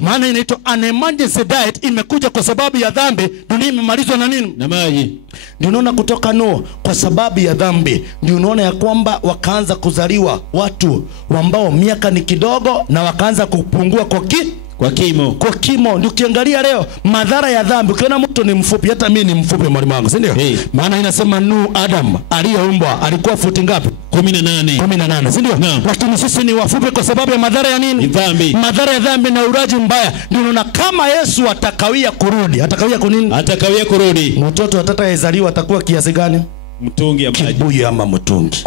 Maana inaitwa an emergency diet, imekuja kwa sababu ya dhambi, dunia imemalizwa na nini? Na maji. Ndio unaona kutoka Nuhu, kwa sababu ya dhambi, ndio unaona ya kwamba wakaanza kuzaliwa watu ambao miaka ni kidogo na wakaanza kupungua kwa kimo. Ndio ukiangalia leo madhara ya dhambi. Ukiona mtu ni mfupi, hata mimi ni mfupi mwalimu wangu, si ndio? Maana inasema Nuhu Adam aliyeumbwa alikuwa futi ngapi? 18, si ndio? Lakini sisi ni wafupi kwa sababu ya madhara ya nini? Dhambi. Madhara ya dhambi na uraji mbaya. Ndio unaona kama Yesu atakawia kurudi, atakawia kurudi, mtoto atakayezaliwa atakuwa kiasi gani? Mtungi ya maji. Kibuyu ama mtungi.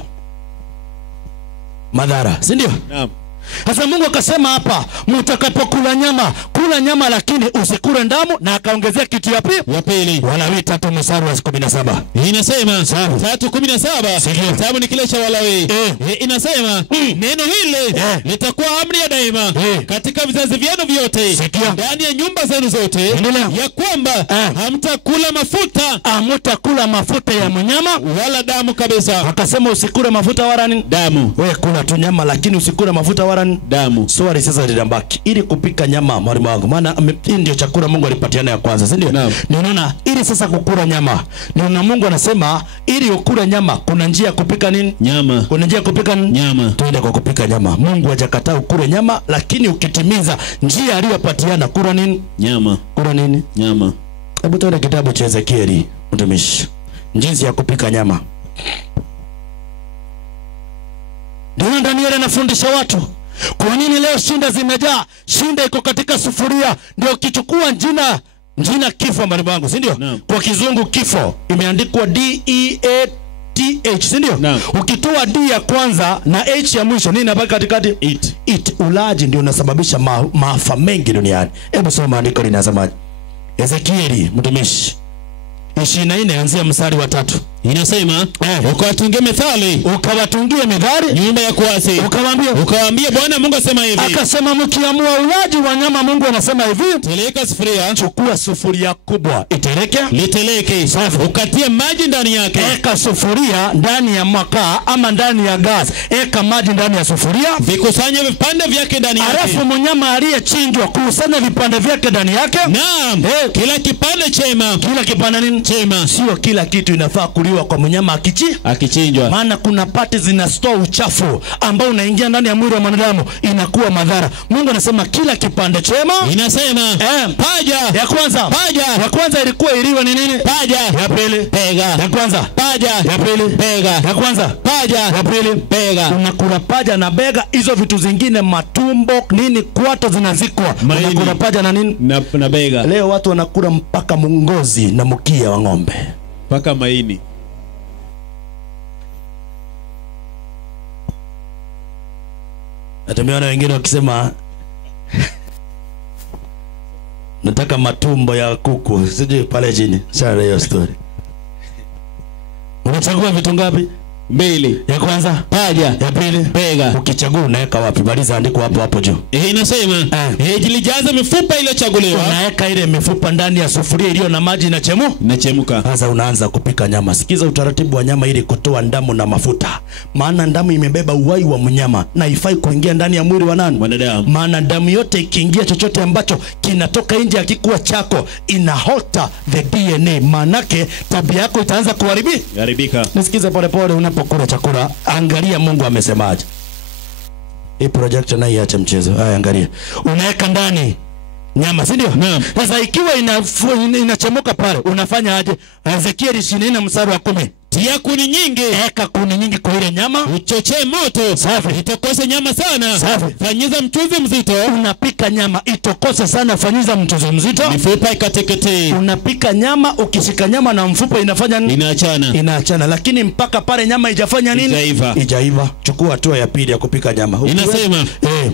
Madhara, si ndio? Sasa Mungu akasema hapa, mtakapokula nyama, kula nyama lakini usikule damu, na akaongezea kitu ya pili. Walawi 3 mstari wa 17. Inasema 3:17. Kitabu ni kile cha Walawi. Inasema neno hili litakuwa amri ya daima katika vizazi vyenu vyote, ndani ya nyumba zenu zote, ya kwamba hamtakula mafuta ya mnyama wala damu kabisa. Akasema usikule mafuta wala damu. Wewe kula tu nyama lakini usikule mafuta wala damu. Swali sasa linabaki, ili kupika nyama mwalimu wangu, maana hii ndio chakula Mungu alipatiana ya kwanza, si ndio? Ninaona ili sasa kukula nyama, ninaona Mungu anasema ili ukule nyama kuna njia ya kupika nini? Nyama. Kuna njia ya kupika nyama. Tuende kwa kupika nyama. Mungu hajakataa ukule nyama, lakini ukitimiza njia aliyopatiana kula nini? Nyama. Kula nini? Nyama. Hebu tuende kitabu cha Ezekieli mtumishi, jinsi ya kupika nyama. Ndio Danieli anafundisha watu. Kwa nini leo shinda zimejaa? Shinda iko katika sufuria. Ndio ukichukua jina kifo mwalimu wangu, si ndio? Kwa kizungu kifo imeandikwa DEATH, si ndio? Ukitoa D ya kwanza na H ya mwisho, nini inabaki katikati? Eat. Ulaji ndio unasababisha maafa mengi duniani. Hebu soma andiko linasemaje? Ezekieli mtumishi 24 anzia mstari wa 3. Inasema ukawatungie methali nyumba ya kuasi, ukawaambia Bwana Mungu asema hivi. Akasema mkiamua ulaji wa nyama, Mungu anasema hivi, teleka sufuria, chukua sufuria kubwa, liteleke, ukatie maji ndani yake. Eka sufuria ndani ya makaa ama ndani ya gas, eka maji ndani ya sufuria, vikusanye vipande vyake ndani yake. Alafu mnyama aliyechinjwa kusanya vipande vyake ndani yake. Naam. Kila kipande chema. Kila kipande nini? Chema. Sio kila kitu inafaa kuliwa kwa mnyama akichinjwa. Maana kuna pati zinastore uchafu ambao unaingia ndani ya mwili wa mwanadamu, inakuwa madhara. Mungu anasema kila kipande chema. Inasema paja ya kwanza. Ya kwanza ilikuwa iliwa ni nini? Paja. Ya pili bega. Ya kwanza paja. Ya pili bega. Ya kwanza paja. Ya pili bega. Unakula paja na bega, hizo vitu zingine matumbo nini kwato zinazikwa. Unakula paja na nini? Na bega. Leo watu wanakula mpaka ngozi na mkia wa ng'ombe. Mpaka maini. Tumeona wengine wakisema nataka matumbo ya kuku, sije pale chini. Sasa hiyo story. Unachagua vitu ngapi? 2. Ya kwanza paja, ya pili bega. Ukichagua unaweka wapi? Maliza andiko hapo juu. Inasema jilijaza mifupa iliyochaguliwa. Unaweka ile mifupa ndani ya sufuria iliyo na maji inachemuka. Sasa unaanza kupika nyama. Sikiza utaratibu wa nyama ili kutoa damu na mafuta. Maana damu imebeba uhai wa mnyama na haifai kuingia ndani ya mwili wa nani? Mwanadamu. Maana damu yote ikiingia, chochote ambacho kinatoka nje hakikuwa chako, inahota the DNA. Manake tabia yako itaanza kuharibika. Nisikize pole unapokula chakula, angalia Mungu amesemaje. Hii project na iache mchezo. Haya, angalia. Unaweka ndani nyama, si ndio? Sasa ikiwa inachemuka pale, unafanya aje? Ezekieli 24 mstari wa 10. Tia kuni nyingi. Eka kuni nyingi kwa ile nyama. Uchochee moto. Safi. Itokose nyama sana. Safi. Fanyiza mchuzi mzito. Unapika nyama itokose sana, fanyiza mchuzi mzito. Mifupa ikateketee. Unapika nyama, ukishika nyama na mfupa inafanya nini? Inaachana. Lakini mpaka pale nyama ijafanya nini? Ijaiva. Chukua hatua ya pili ya kupika nyama. Inasema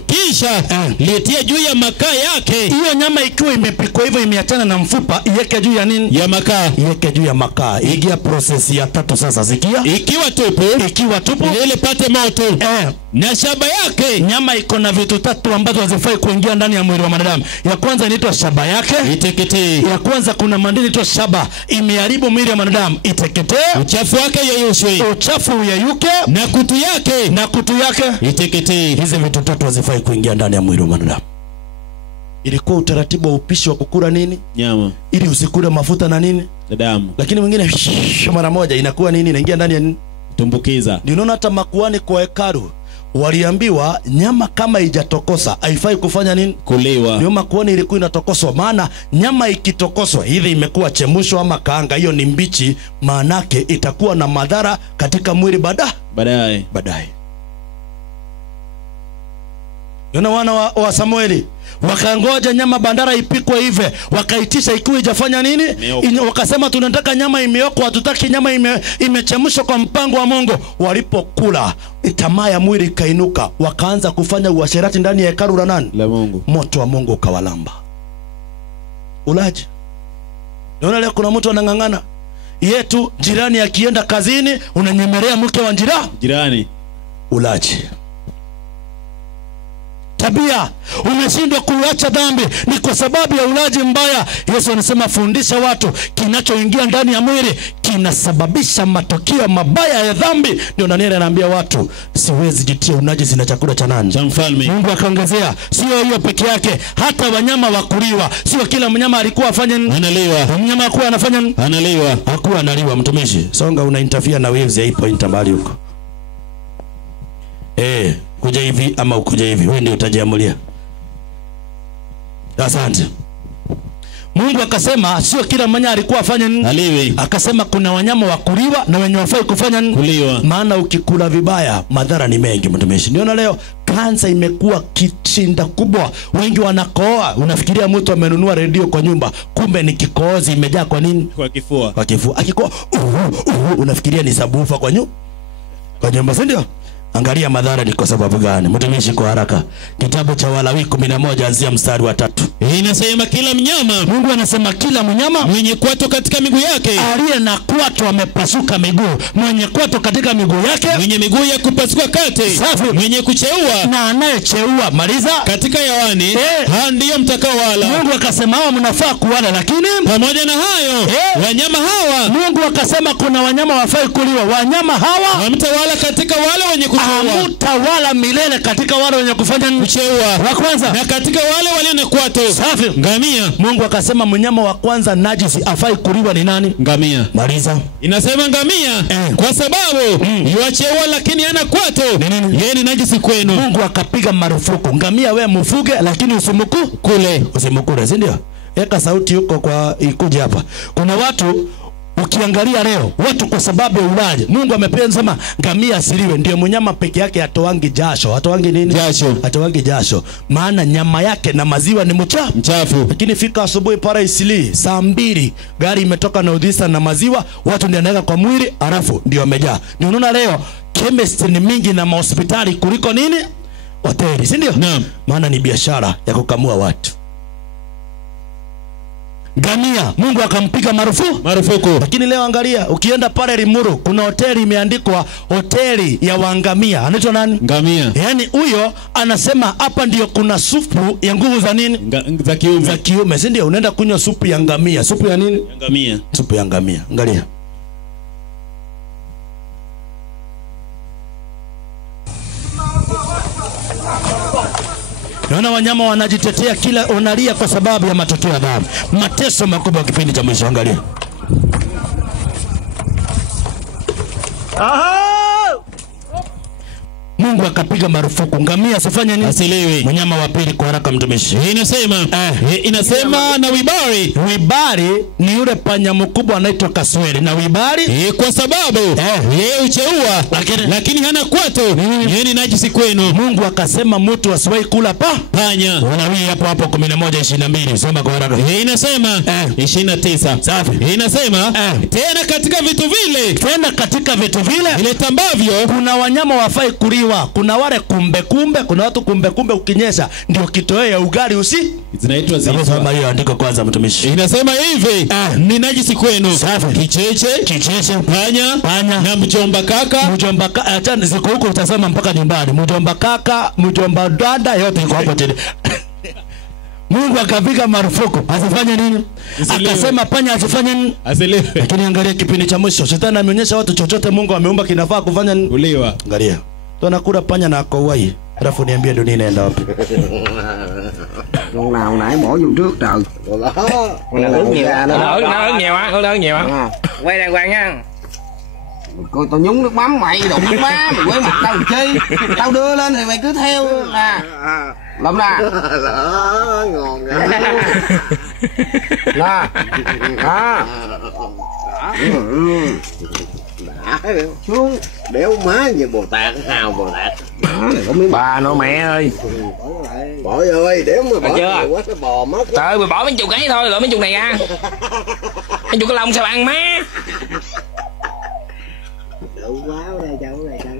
kisha letia juu ya makaa yake. Hiyo nyama ikiwa imepikwa hivyo imeachana na mfupa, iweke juu ya nini? Ya makaa. Iweke juu ya makaa. Ingia process ya tatu sasa, sikia. Ikiwa tupu ile pate moto. Na shaba yake. Nyama iko na vitu 3 ambazo hazifai kuingia ndani ya mwili wa mwanadamu. Ya kwanza inaitwa shaba yake, iteketee. Ya kwanza kuna madini inaitwa shaba, imeharibu mwili wa mwanadamu, iteketee. Uchafu wake yeyushwe. Uchafu uyeyuke. Na kutu yake iteketee. Hizi vitu 3 hazifai kuingia ndani ya mwili wa mwanadamu. Ilikuwa utaratibu wa upishi wa kukula nini? Nyama. Ili usikule mafuta na nini? Damu. Lakini mwingine mara moja inakuwa nini? Inaingia ndani ya nini? Tumbukiza. Ndio unaona hata makuhani kwa hekalu waliambiwa nyama kama haijatokosa haifai kufanya nini? Kuliwa. Ndio makuhani ilikuwa inatokoswa, maana nyama ikitokoswa hivi imekuwa chemusho ama kaanga, hiyo ni mbichi, maanake itakuwa na madhara katika mwili baadaye. Yona wana wa Samueli wakangoja nyama bandara ipikwe hive, wakaitisha ikiwa ijafanya nini? Wakasema tunataka nyama imeokwa, hatutaki nyama imechemshwa kwa mpango wa Mungu. Walipokula tamaa ya mwili ikainuka, wakaanza kufanya uasherati ndani ya hekalu la nani? La Mungu. Moto wa Mungu ukawalamba. Ulaji. Naona leo kuna mtu anang'ang'ana yetu, jirani akienda kazini unanyemelea mke wa jirani. Ulaji. Tabia umeshindwa kuacha dhambi ni kwa sababu ya ulaji mbaya. Yesu anasema fundisha watu, kinachoingia ndani ya mwili kinasababisha matokeo mabaya ya dhambi. Ndio Danieli anaambia watu, siwezi jitia unajisi na chakula cha nani? Cha mfalme. Mungu akaongezea, sio hiyo peke yake, hata wanyama wakuliwa. Sio kila mnyama alikuwa afanye analiwa. Mnyama hakuwa anafanya analiwa. Hakuwa analiwa. Mtumishi, songa una interfere na waves ya hii point mbali huko. Kuja hivi ama ukuja hivi, wewe ndio utajiamulia. Asante. Mungu akasema sio kila mnyama alikuwa afanye aliwi. Akasema kuna wanyama wa kuliwa na wenye wafai kufanya kuliwa. Maana ukikula vibaya madhara ni mengi. Mtumishi, niona leo kansa imekuwa kishinda kubwa. Wengi wanakoa, unafikiria mtu amenunua redio kwa nyumba, kumbe ni kikohozi imejaa kwa nini? Kwa kifua. Kwa kifua. Akikoa unafikiria ni sabufa kwa nyumba, si ndio? Angalia madhara ni kwa sababu gani. Mtumishi, kwa haraka, kitabu cha Walawi 11 anzia mstari wa 3. Inasema kila mnyama, Mungu anasema kila mnyama mwenye kwato katika miguu yake, aliye na kwato amepasuka miguu, mwenye kwato katika miguu yake, mwenye miguu ya kupasuka kate, safi, mwenye kucheua na anayecheua, maliza, katika yawani, ndiyo mtakao wala. Mungu akasema hao mnafaa kuwala, lakini pamoja na hayo wanyama hawa, Mungu akasema kuna wanyama wafai kuliwa. Wanyama hawa hamtawala katika wale wenye hamtawala milele katika wale wenye kufanya kucheua wa kwanza, na katika wale walio na kwato, safi, ngamia. Mungu akasema mnyama wa kwanza najisi afai kuliwa ni nani? Ngamia. Maliza. Inasema ngamia kwa sababu yuacheua lakini hana kwato, yeye ni najisi kwenu. Mungu akapiga marufuku ngamia, wewe mfuge lakini usimkule, si ndio? Eka sauti huko kwa ikuje hapa. Kuna watu ukiangalia leo, watu kwa sababu ya ulaji, Mungu amependa sema ngamia asiliwe, ndio mnyama peke yake atoangi jasho. Atoangi nini? Jasho. Atoangi jasho. Maana nyama yake na maziwa ni mchafu. Lakini fika asubuhi para Isili saa 2, gari imetoka na udhisa na maziwa, watu ndio wanaweka kwa mwili, alafu ndio wamejaa. Ndio unaona leo chemist ni mingi na hospitali kuliko nini? Hoteli, si ndio? Naam. Maana ni biashara ya kukamua watu. Ngamia Mungu akampiga marufuku. Lakini leo angalia, ukienda pale Limuru kuna hoteli imeandikwa hoteli ya wangamia. Anaitwa nani? Ngamia. Yaani huyo anasema hapa ndio kuna supu ya nguvu za nini? Za kiume, si ndio? Unaenda kunywa supu ya ngamia. Supu ya nini? Ngamia. Supu ya ngamia. Angalia. Naona wanyama wanajitetea, kila unalia kwa sababu ya matokeo ya dhambi. Mateso makubwa kipindi cha mwisho. Angalia. Mungu akapiga marufuku ngamia asifanye nini? Asiliwi. Mnyama wa pili kwa haraka, mtumishi. Inasema na wibari. Wibari ni yule panya mkubwa anaitwa kaswele. Na wibari kwa sababu yeye ucheua lakini hana kwato, yeye ni najisi kwenu. Mungu akasema mtu asiwahi kula panya. Walawi hapo 11:22. Soma kwa haraka. Inasema 29. Safi. Inasema tena katika vitu vile ile tambavyo kuna wanyama wafai kuliwa. Kuna wale kumbe, kuna watu kumbe ukinyesha ndio kitoweo ya ugali zinaitwa zile. Soma hiyo andiko kwanza, mtumishi. Inasema hivi ni najisi kwenu. Safi. Kicheche, panya na mjomba kaka. Acha ziko huko utasema mpaka nyumbani. Mjomba kaka, mjomba dada, yote iko hapo chini. Mungu akapiga marufuku asifanye nini? Akasema panya asifanye nini? Asiliwe. Lakini angalia kipindi cha mwisho, shetani ameonyesha watu chochote Mungu ameumba kinafaa kufanya nini? Kuliwa. Angalia. Tunakula panya na akauai. Alafu niambie dunia inaenda wapi? Con nào nãy bỏ vô trước trời. Nó lớn nhiều á. Quay đàng hoàng nha. Coi tao nhúng nước mắm mày đụng má mày quấy mặt tao làm chi? Tao đưa lên thì mày cứ theo nè. Làm nè. Ngon nè. xuống đéo má như Bồ Tát, hào Bồ Tát. Bà nó mẹ ơi. Bỏ ơi, đéo mà bỏ nhiều quá cái bò mất. Trời ơi, mày bỏ mấy chục cái thôi, lỡ mấy chục này ra. Mấy chục cái lông sao ăn má. Đủ quá đây cháu này cháu.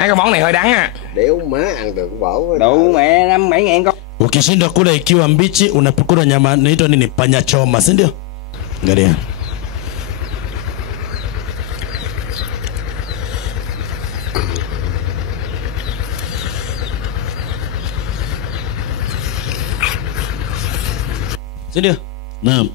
Hai cái món này hơi đắng à. Đéo má ăn được bỏ. Đủ mẹ 5-7 con. Ukishinda kula ikiwa mbichi unapikula nyama inaitwa nini? Panya choma, si ndio? Angalia. Sindio? Naam.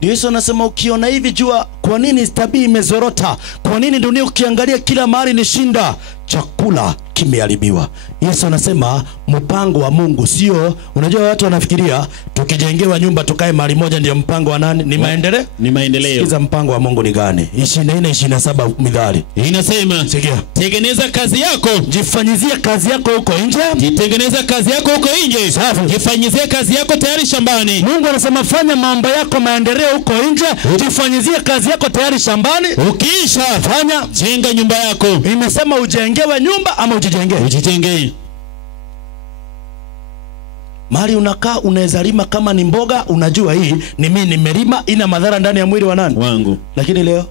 Yesu anasema ukiona hivi jua kwa nini tabia imezorota. Kwa nini dunia ukiangalia kila mahali ni shinda. Chakula kimeharibiwa. Yesu anasema mpango wa Mungu sio, unajua watu wanafikiria tukijengewa nyumba tukae mahali moja ndio mpango wa nani? Ni maendeleo? Ni maendeleo. Sikiza mpango wa Mungu ni gani? 24:27 Mithali. Inasema, sikia, tengeneza kazi yako, jifanyizie kazi yako huko nje. Jitengeneza kazi yako huko nje. Safi. Jifanyizie kazi yako tayari shambani. Mungu anasema fanya mambo yako maendeleo huko nje, jifanyizie kazi yako tayari shambani. Ukiisha fanya, jenga nyumba yako. Imesema ujengewe nyumba ama ujijengee? Ujijengee. Mahali unakaa unaweza lima kama ni mboga, unajua hii ni mimi nimelima, ina madhara ndani ya mwili wa nani? Wangu. Lakini leo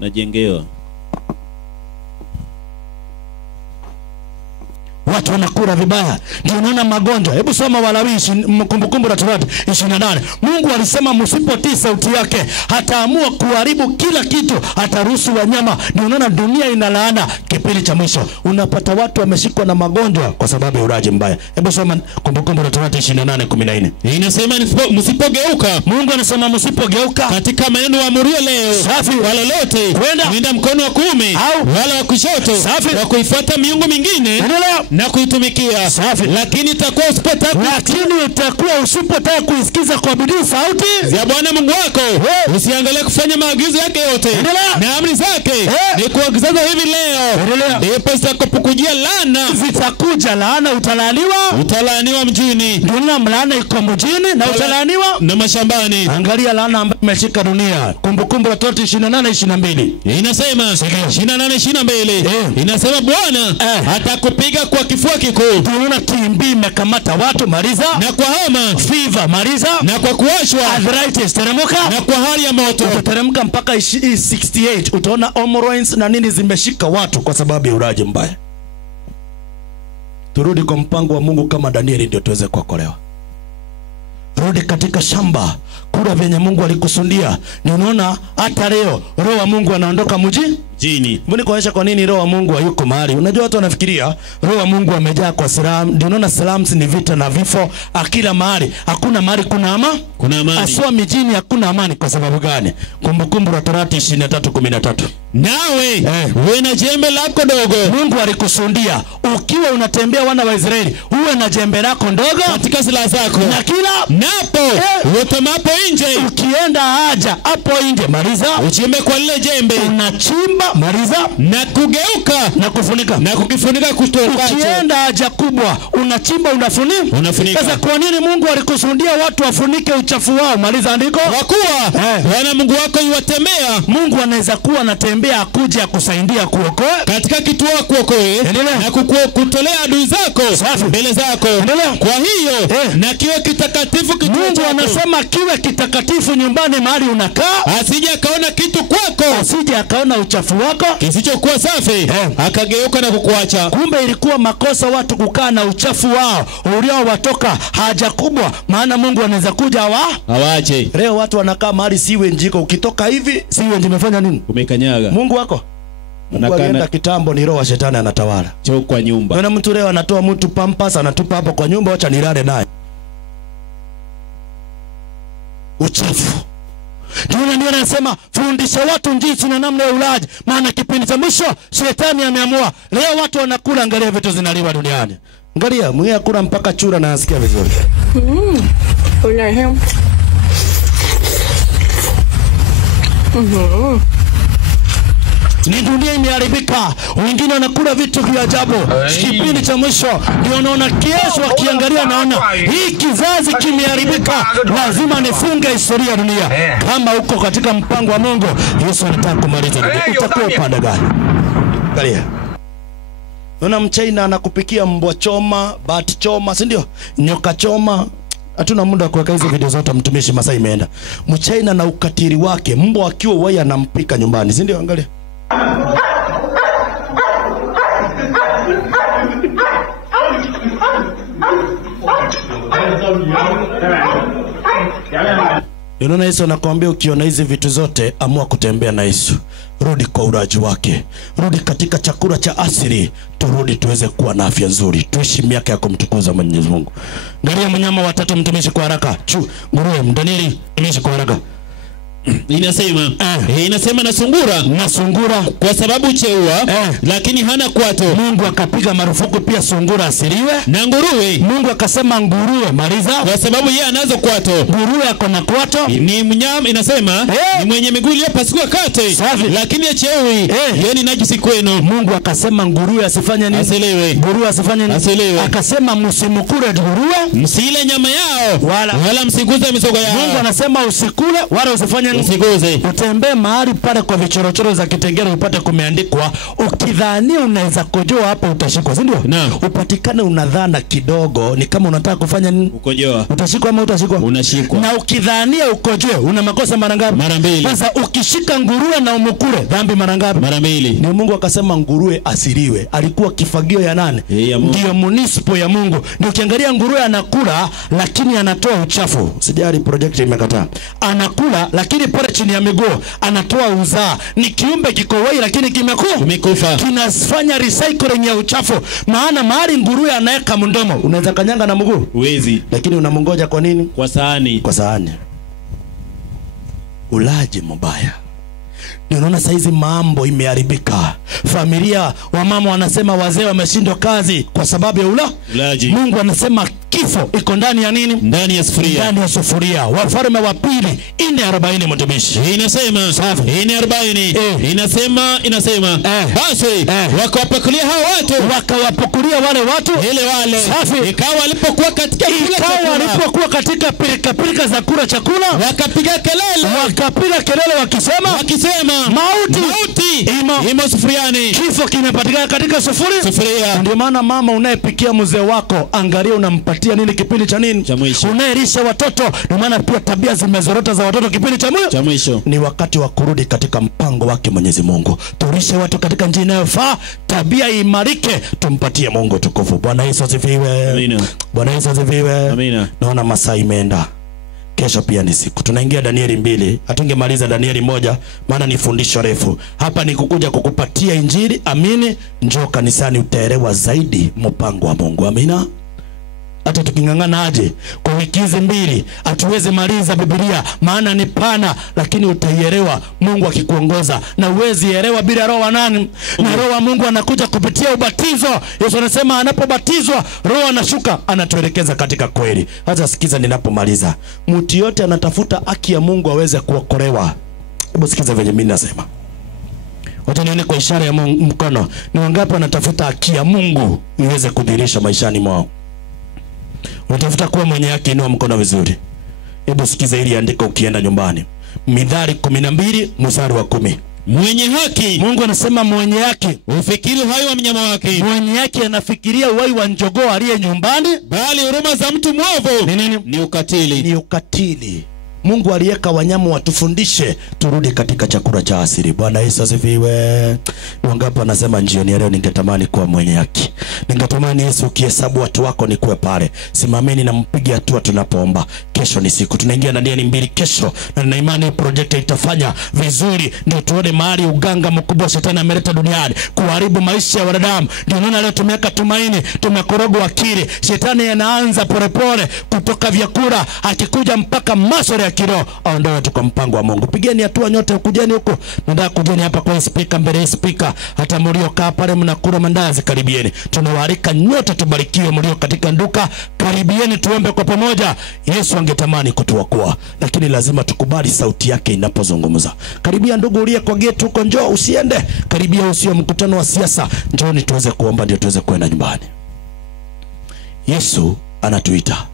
najengewa. Watu wanakula vibaya. Ndio unaona magonjwa. Hebu soma Walawi Kumbukumbu la Torati 28. Mungu alisema msipotii sauti yake, hataamua kuharibu kila kitu, hataruhusu wanyama. Ndio unaona dunia inalaana kipindi cha mwisho. Unapata watu wameshikwa na magonjwa kwa sababu ya ulaji mbaya. Hebu soma Kumbukumbu la Torati 28:14. Inasema msipogeuka. Mungu anasema msipogeuka katika maneno ya amrio leo. Safi. Wala lote kwenda mkono wa kuume wala wa kushoto. Safi. Wa kuifuata miungu mingine na kuitumikia. Safi. Lakini itakuwa usipotaka kuisikiza kwa bidii sauti ya Bwana Mungu wako, usiangalie kufanya maagizo yake yote na amri zake ni kuagizaza hivi leo, ndipo zitakapokujia laana. Zitakuja laana, utalaaniwa mjini. Dunia laana iko mjini na utalaaniwa na mashambani. Angalia laana ambayo imeshika dunia. Kumbukumbu la Torati 28:22. Inasema 28:22. Inasema Bwana atakupiga kwa kifua kikuu. Tunaona TB imekamata watu, maliza. Na kwa homa, fever, maliza. Na kwa kuwashwa, arthritis, teremka. Na kwa hali ya moto, utateremka mpaka 68. Utaona hemorrhoids na nini zimeshika watu kwa sababu ya ulaji mbaya. Turudi kwa mpango wa Mungu kama Danieli ndio tuweze kuokolewa. Rudi katika shamba, kula vyenye Mungu alikusudia. Ni unaona hata leo roho wa Mungu anaondoka mjini. Mbona kuonyesha kwa nini roho wa Mungu hayuko mahali? Unajua watu wanafikiria roho wa Mungu amejaa kwa salamu. Ndio unaona salamu ni vita na vifo akila mahali. Hakuna mahali kuna amani. Aswa mijini hakuna amani kwa sababu gani? Kumbukumbu la Torati 23:13. Nawe uwe na jembe lako dogo. Mungu alikusudia ukiwa unatembea wana wa Israeli uwe na jembe lako ndogo katika silaha zako. Na kila napo utomapo nje, ukienda haja hapo nje, maliza. Uchimbe kwa lile jembe. Unachimba, maliza. Na kugeuka na kufunika. Na kukifunika kutokacho. Ukienda haja kubwa unachimba, unafunika. Sasa kwa nini Mungu alikusudia watu wafunike uchafu wao? Maliza andiko. Kwa kuwa Bwana Mungu wako yuwatembea. Mungu anaweza kuwa anatembea akuje akusaidia kuokoa katika kituo kuokoe na kutolea adui zako mbele zako. Kwa hiyo na kiwe kitakatifu kituo. Mungu anasema kiwe kitakatifu nyumbani mahali unakaa, asije akaona kitu kwako, asije akaona uchafu wako kisichokuwa safi akageuka na kukuacha. Kumbe ilikuwa makosa watu kukaa na uchafu wao ulio watoka haja kubwa, maana Mungu anaweza kuja awaache. Leo watu wanakaa mahali siwe njiko, ukitoka hivi siwe imefanya nini? Umekanyaga. Mungu wako Mungu alienda kitambo, ni roho wa shetani anatawala. Choo kwa nyumba. Kuna mtu leo anatoa mtu pampas anatupa hapo kwa nyumba, acha nilale naye. Uchafu. Ndio anasema fundisha watu jinsi na namna ya ulaji, maana kipindi cha mwisho shetani ameamua. Leo watu wanakula, angalia vitu zinaliwa duniani. Angalia, mwenye akula mpaka chura na asikia vizuri. Ôi không? Ni dunia imeharibika. Wengine wanakula vitu vya ajabu. Kipindi cha mwisho ndio unaona kesho akiangalia naona hii kizazi kimeharibika. Lazima nifunge historia ya dunia. Kama uko katika mpango wa Mungu, Yesu anataka kumaliza dunia. Utakuwa upande gani? Angalia. Unaona Mchina anakupikia mbwa choma, bat choma, si ndio? Nyoka choma. Hatuna muda kuweka hizo video zote, mtumishi masaa imeenda. Mchina na ukatili wake, mbwa akiwa waya anampika nyumbani, si ndio? Angalia. Unaona Yesu anakuambia ukiona hizi vitu zote amua kutembea na Yesu. Rudi kwa uraji wake. Rudi katika chakula cha asili. Turudi tuweze kuwa na afya nzuri. Tuishi miaka ya kumtukuza Mwenyezi Mungu. Angalia mnyama watatu mtumishi kwa haraka. Nguruwe, Danieli, mtumishi kwa haraka. Inasema na sungura kwa sababu cheua lakini hana kwato. Mungu akapiga marufuku pia sungura asiliwe. Na nguruwe Mungu akasema nguruwe maliza kwa sababu yeye anazo kwato. Nguruwe akona kwato. Ni mnyama inasema ni mwenye miguu iliyopasuka kate. Lakini cheui yeye ni najisi kwenu. Mungu akasema nguruwe asifanye nini? Asiliwe. Nguruwe asifanye nini? Asiliwe. Akasema msimkule nguruwe, msile nyama yao wala msiguze mizoga yao. Mungu anasema usikule wala usifanye usiguze. Utembee mahali pale kwa vichorochoro za Kitengela upate kumeandikwa, ukidhani unaweza kojoa hapo utashikwa, si ndio? Upatikane unadhana kidogo ni kama unataka kufanya nini? Ukojoa. Utashikwa ama utashikwa? Unashikwa. Na ukidhania ukojoe una makosa mara ngapi? Mara 2. Sasa ukishika nguruwe na umukule dhambi mara ngapi? Mara 2. Ni Mungu akasema nguruwe asiliwe. Alikuwa kifagio ya nani? Ndio munispo ya Mungu. Ndio ukiangalia nguruwe anakula lakini anatoa uchafu. Sijali project imekataa. Anakula lakini pale chini ya miguu anatoa uzaa. Ni kiumbe kiko hai lakini kimekufa. Kinafanya recycling ya uchafu. Maana mahali nguruwe anaweka mdomo unaweza kanyanga na mguu. Uwezi. Lakini unamngoja kwa nini? Kwa sahani. Kwa sahani. Ulaji mbaya. Unaona saizi mambo imeharibika. Familia wa mama wanasema wazee wameshindwa kazi kwa sababu ya ulaji. Mungu anasema kifo iko ndani ya nini? Ndani ya sufuria. Ndani ya sufuria. Wafalme wa pili 4:40 mtumishi. Inasema 4:40. Inasema basi wakawapakulia hao watu, wakawapakulia wale watu wale. Ikawa walipokuwa katika pilika za kula chakula wakapiga kelele wakisema mauti imo sufuriani. Kifo kimepatikana katika sufuria. Ndio maana mama unayepikia mzee wako angalia unampatia nini kipindi cha nini? Cha mwisho. Unayelisha watoto ndio maana pia tabia zimezorota za watoto kipindi cha mwisho. Ni wakati wa kurudi katika mpango wake Mwenyezi Mungu. Turishe watu katika njia inayofaa, tabia imarike, tumpatie Mungu tukufu. Bwana Yesu asifiwe. Amina. Bwana Yesu asifiwe. Amina. Naona masaa imeenda. Kesho pia ni siku. Tunaingia Danieli 2. Hatungemaliza Danieli 1 maana ni fundisho refu. Hapa ni kukuja kukupatia injili. Amini. Njoo kanisani utaelewa zaidi mpango wa Mungu. Amina. Hata tukingangana aje kwa wiki hizi 2 hatuwezi maliza Biblia maana ni pana, lakini utaielewa Mungu akikuongoza. Na uwezi elewa bila roho wa nani? Na roho wa Mungu anakuja kupitia ubatizo. Yesu anasema anapobatizwa roho anashuka anatuelekeza katika kweli. Hata sikiza ninapomaliza. Mtu yote anatafuta haki ya Mungu aweze kuokolewa. Hebu sikiza vile mimi nasema. Wacha nione kwa ishara ya mkono. Ni wangapi wanatafuta haki ya Mungu iweze kudhihirisha maishani mwao? Unatafuta kuwa mwenye haki, inua mkono vizuri. Hebu sikiza ili andika ukienda nyumbani. Mithali 12:10. Mwenye haki, Mungu anasema mwenye haki ufikiri uhai wa mnyama wake. Mwenye haki anafikiria uhai wa njogoo aliye nyumbani, bali huruma za mtu mwovu ni nini? Ni ukatili. Ni ukatili. Mungu aliweka wanyama watufundishe turudi katika chakula cha asili. Bwana Yesu asifiwe. Wangapi anasema jioni leo ningetamani kuwa mwenye haki. Ningetamani Yesu ukihesabu watu wako ni kuwe pale. Simameni na mpige hatua tunapoomba. Kesho ni siku. Tunaingia na Danieli 2 kesho. Na nina imani project itafanya vizuri. Ndio tuone mahali uganga mkubwa shetani ameleta duniani kuharibu maisha ya wanadamu. Ndio maana leo tumeweka tumaini, tumekorogwa akili. Shetani anaanza polepole kutoka vyakula akikuja mpaka masuala ya kiroho. Aondoe tu kwa mpango wa Mungu. Pigeni hatua nyote, kujeni huko. Nataka kujeni hapa kwa speaker, mbele ya speaker. Hata mliokaa pale mnakula mandazi karibieni. Tunawaalika nyote tubarikiwe mlio katika nduka. Karibieni tuombe kwa pamoja. Yesu angetamani kutuokoa, lakini lazima tukubali sauti yake inapozungumza. Karibia ndugu uliye kwa gate huko, njoo usiende. Karibia usio mkutano wa siasa. Njooni tuweze kuomba ndio tuweze kwenda nyumbani. Yesu anatuita.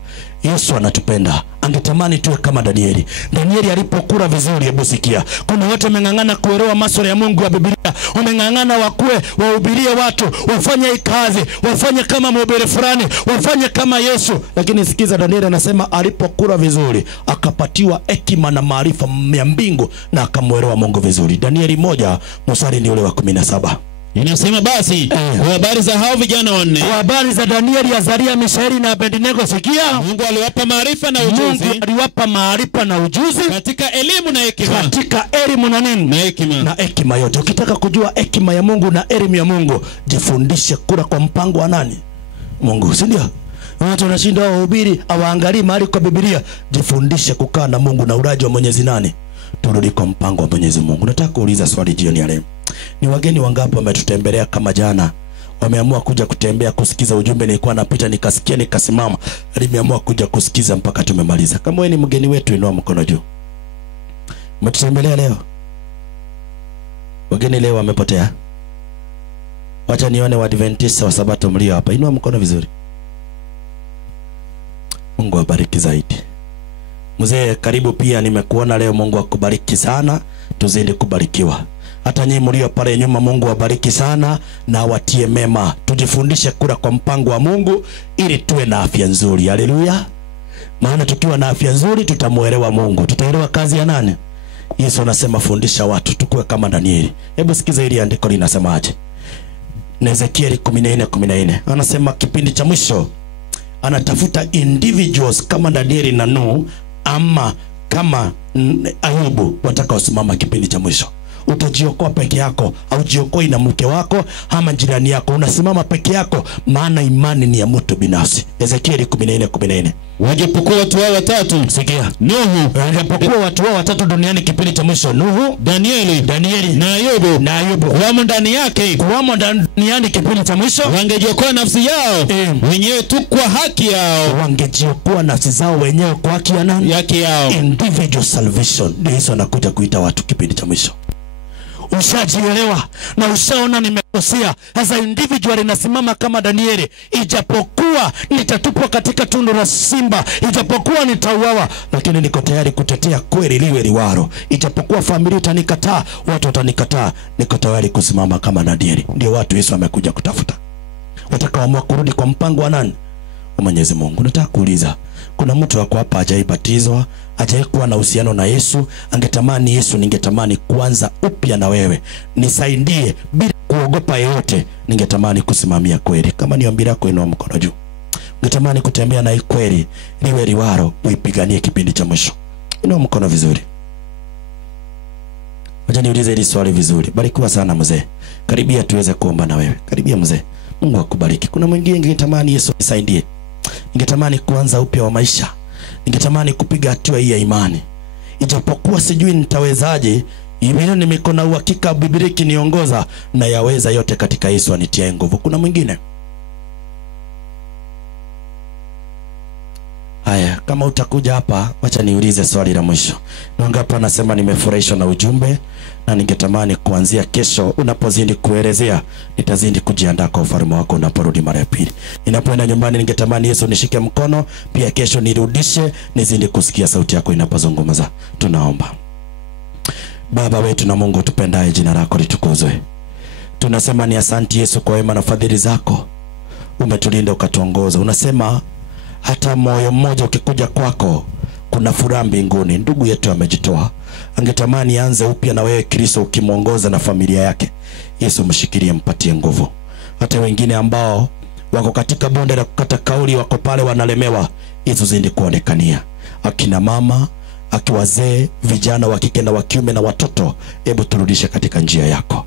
Yesu anatupenda. Angetamani tuwe kama Danieli. Danieli alipokula vizuri, hebu sikia. Kuna watu wamengangana kuelewa masuala ya Mungu ya Biblia. Wamengangana wakue, wahubirie watu, wafanye hii kazi, wafanye kama mhubiri fulani, wafanye kama Yesu. Lakini sikiza, Danieli anasema alipokula vizuri, akapatiwa hekima na maarifa ya mbingu na akamuelewa Mungu vizuri. Danieli 1 mstari ni ule wa 17. Inasema basi kwa habari za hao vijana wanne, kwa habari za Danieli, Azaria, Mishaeli na Abednego, sikia, Mungu aliwapa maarifa na ujuzi. Mungu aliwapa maarifa na ujuzi katika elimu na hekima. Katika elimu na nini? Na hekima. Na hekima yote. Ukitaka kujua hekima ya Mungu na elimu ya Mungu, jifundishe kula kwa mpango wa nani? Mungu, si ndio? Watu wanashinda wahubiri hawaangalii mahali kwa Biblia. Jifundishe kukaa na Mungu na uraji wa Mwenyezi nani? Turudi kwa mpango wa Mwenyezi Mungu. Nataka kuuliza swali jioni ya leo. Ni wageni wangapi wametutembelea kama jana? Wameamua kuja kutembea kusikiza ujumbe nilikuwa napita nikasikia nikasimama. Nimeamua kuja kusikiza mpaka tumemaliza. Kama wewe ni mgeni wetu, inua mkono juu. Umetutembelea leo? Wageni leo wamepotea? Wacha nione Waadventista wa Sabato mlio hapa. Inua mkono vizuri. Mungu abariki zaidi. Mzee, karibu pia, nimekuona leo. Mungu akubariki sana. Tuzidi kubarikiwa. Hata nyinyi mlio pale nyuma, Mungu awabariki sana na watie mema. Tujifundishe kula kwa mpango wa Mungu ili tuwe na afya nzuri. Haleluya. Maana tukiwa na afya nzuri tutamuelewa Mungu. Tutaelewa kazi ya nani? Yesu anasema fundisha watu tukue kama Danieli. Hebu sikiza hili andiko linasemaje. Ezekieli 14:14. Anasema kipindi cha mwisho anatafuta individuals kama Danieli na Nuhu ama kama Ayubu watakaosimama kipindi cha mwisho. Utajiokoa peke yako au jiokoi na mke wako ama jirani yako? Unasimama peke yako, maana imani ni ya mtu binafsi. Ezekieli 14:14. Wajapokuwa watu hao watatu, sikia, Nuhu, wajapokuwa watu hao watatu duniani kipindi cha mwisho, Nuhu, Danieli na Ayubu wamo ndani yake, wamo duniani kipindi cha mwisho, wangejiokoa nafsi yao wenyewe tu kwa haki yao. Wangejiokoa nafsi zao wenyewe kwa haki ya nani? Haki yao. Individual salvation. Ndio Yesu anakuja kuita watu kipindi cha mwisho. Ushajielewa na ushaona nimekosea. Sasa individual inasimama kama Danieli. Ijapokuwa nitatupwa katika tundu la simba, ijapokuwa nitauawa, lakini niko tayari kutetea kweli liwe liwaro. Ijapokuwa familia itanikataa, watu watanikataa, niko tayari kusimama kama Danieli. Ndio watu Yesu amekuja kutafuta. Watakaoamua kurudi kwa mpango wa nani? Wa Mwenyezi Mungu. Nataka kuuliza, kuna mtu wako hapa hajaibatizwa, hajaikuwa na uhusiano na Yesu, angetamani Yesu, ningetamani kuanza upya na wewe. Nisaidie bila kuogopa yote. Ningetamani kusimamia kweli. Kama ni ombi lako, inua mkono juu. Ungetamani kutembea na kweli liwe liwaro, uipiganie kipindi cha mwisho. Inua mkono vizuri. Wacha niulize hili swali vizuri. Barikiwa sana mzee. Karibia tuweze kuomba na wewe. Karibia mzee. Mungu akubariki. Kuna mwingine ningetamani Yesu nisaidie. Ningetamani kuanza upya wa maisha. Ningetamani kupiga hatua hii ya imani. Ijapokuwa sijui nitawezaje, hivyo nimeko na uhakika Biblia ikiniongoza na yaweza yote katika Yesu anitie nguvu. Kuna mwingine? Haya, kama utakuja hapa, wacha niulize swali la mwisho. Nongapo anasema nimefurahishwa na ujumbe na ningetamani kuanzia kesho unapozidi kuelezea, nitazidi kujiandaa kwa ufalme wako unaporudi mara ya pili. Ninapoenda nyumbani ningetamani Yesu nishike mkono, pia kesho nirudishe, nizidi kusikia sauti yako inapozungumza. Tunaomba. Baba wetu na Mungu tupendaye, jina lako litukuzwe. Tunasema ni asante Yesu kwa wema na fadhili zako. Umetulinda ukatuongoza. Unasema hata moyo mmoja ukikuja kwako kuna furaha mbinguni. Ndugu yetu amejitoa, angetamani aanze upya na wewe Kristo, ukimuongoza na familia yake. Yesu mshikilie, mpatie nguvu. Hata wengine ambao wako katika bonde la kukata kauli, wako pale wanalemewa, Yesu zidi kuonekania. Akina mama, akiwazee, vijana wa kike na wa kiume na watoto, hebu turudishe katika njia yako.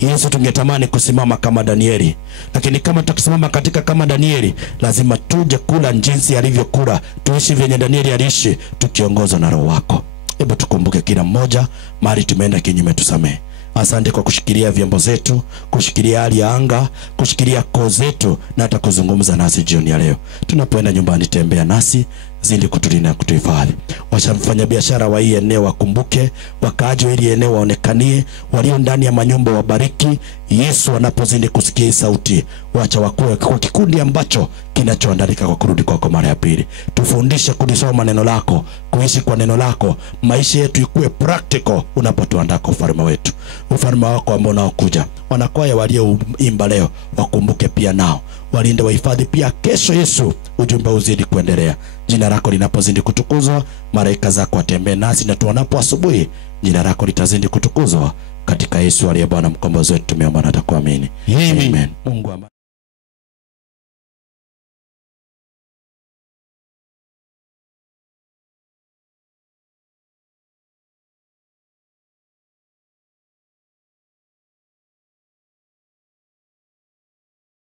Yesu, tungetamani kusimama kama Danieli, lakini kama tukisimama katika kama Danieli, lazima tuje kula jinsi alivyokula, tuishi vyenye Danieli aliishi, tukiongozwa na Roho wako. Hebu tukumbuke kila mmoja mahali tumeenda kinyume, tusamehe. Asante kwa kushikilia vyombo zetu, kushikilia hali ya anga, kushikilia koo zetu na hata kuzungumza nasi jioni ya leo. Tunapoenda nyumbani, tembea nasi, zidi kutulinda na kutuhifadhi. Wafanya biashara wa hii eneo wakumbuke, wakaaji wa hili eneo waonekanie, walio ndani ya manyumba wabariki. Yesu anapozidi kusikia sauti, wacha wakuwe kwa kikundi ambacho kinachoandalika kwa kurudi kwako mara ya pili. Tufundishe kulisoma neno lako, kuishi kwa neno lako, maisha yetu ikuwe practical unapotuandaa kwa ufalme wetu, ufalme wako ambao unaokuja. Wanakwaya walioimba leo wakumbuke pia nao, walinde wahifadhi pia kesho. Yesu, ujumbe uzidi kuendelea. Jina lako linapozidi kutukuzwa, malaika zako watembee nasi, na tuonapo asubuhi, jina lako litazidi kutukuzwa. Katika Yesu aliye Bwana mkombozi wetu tumeomba na tukuamini. Amen. Mungu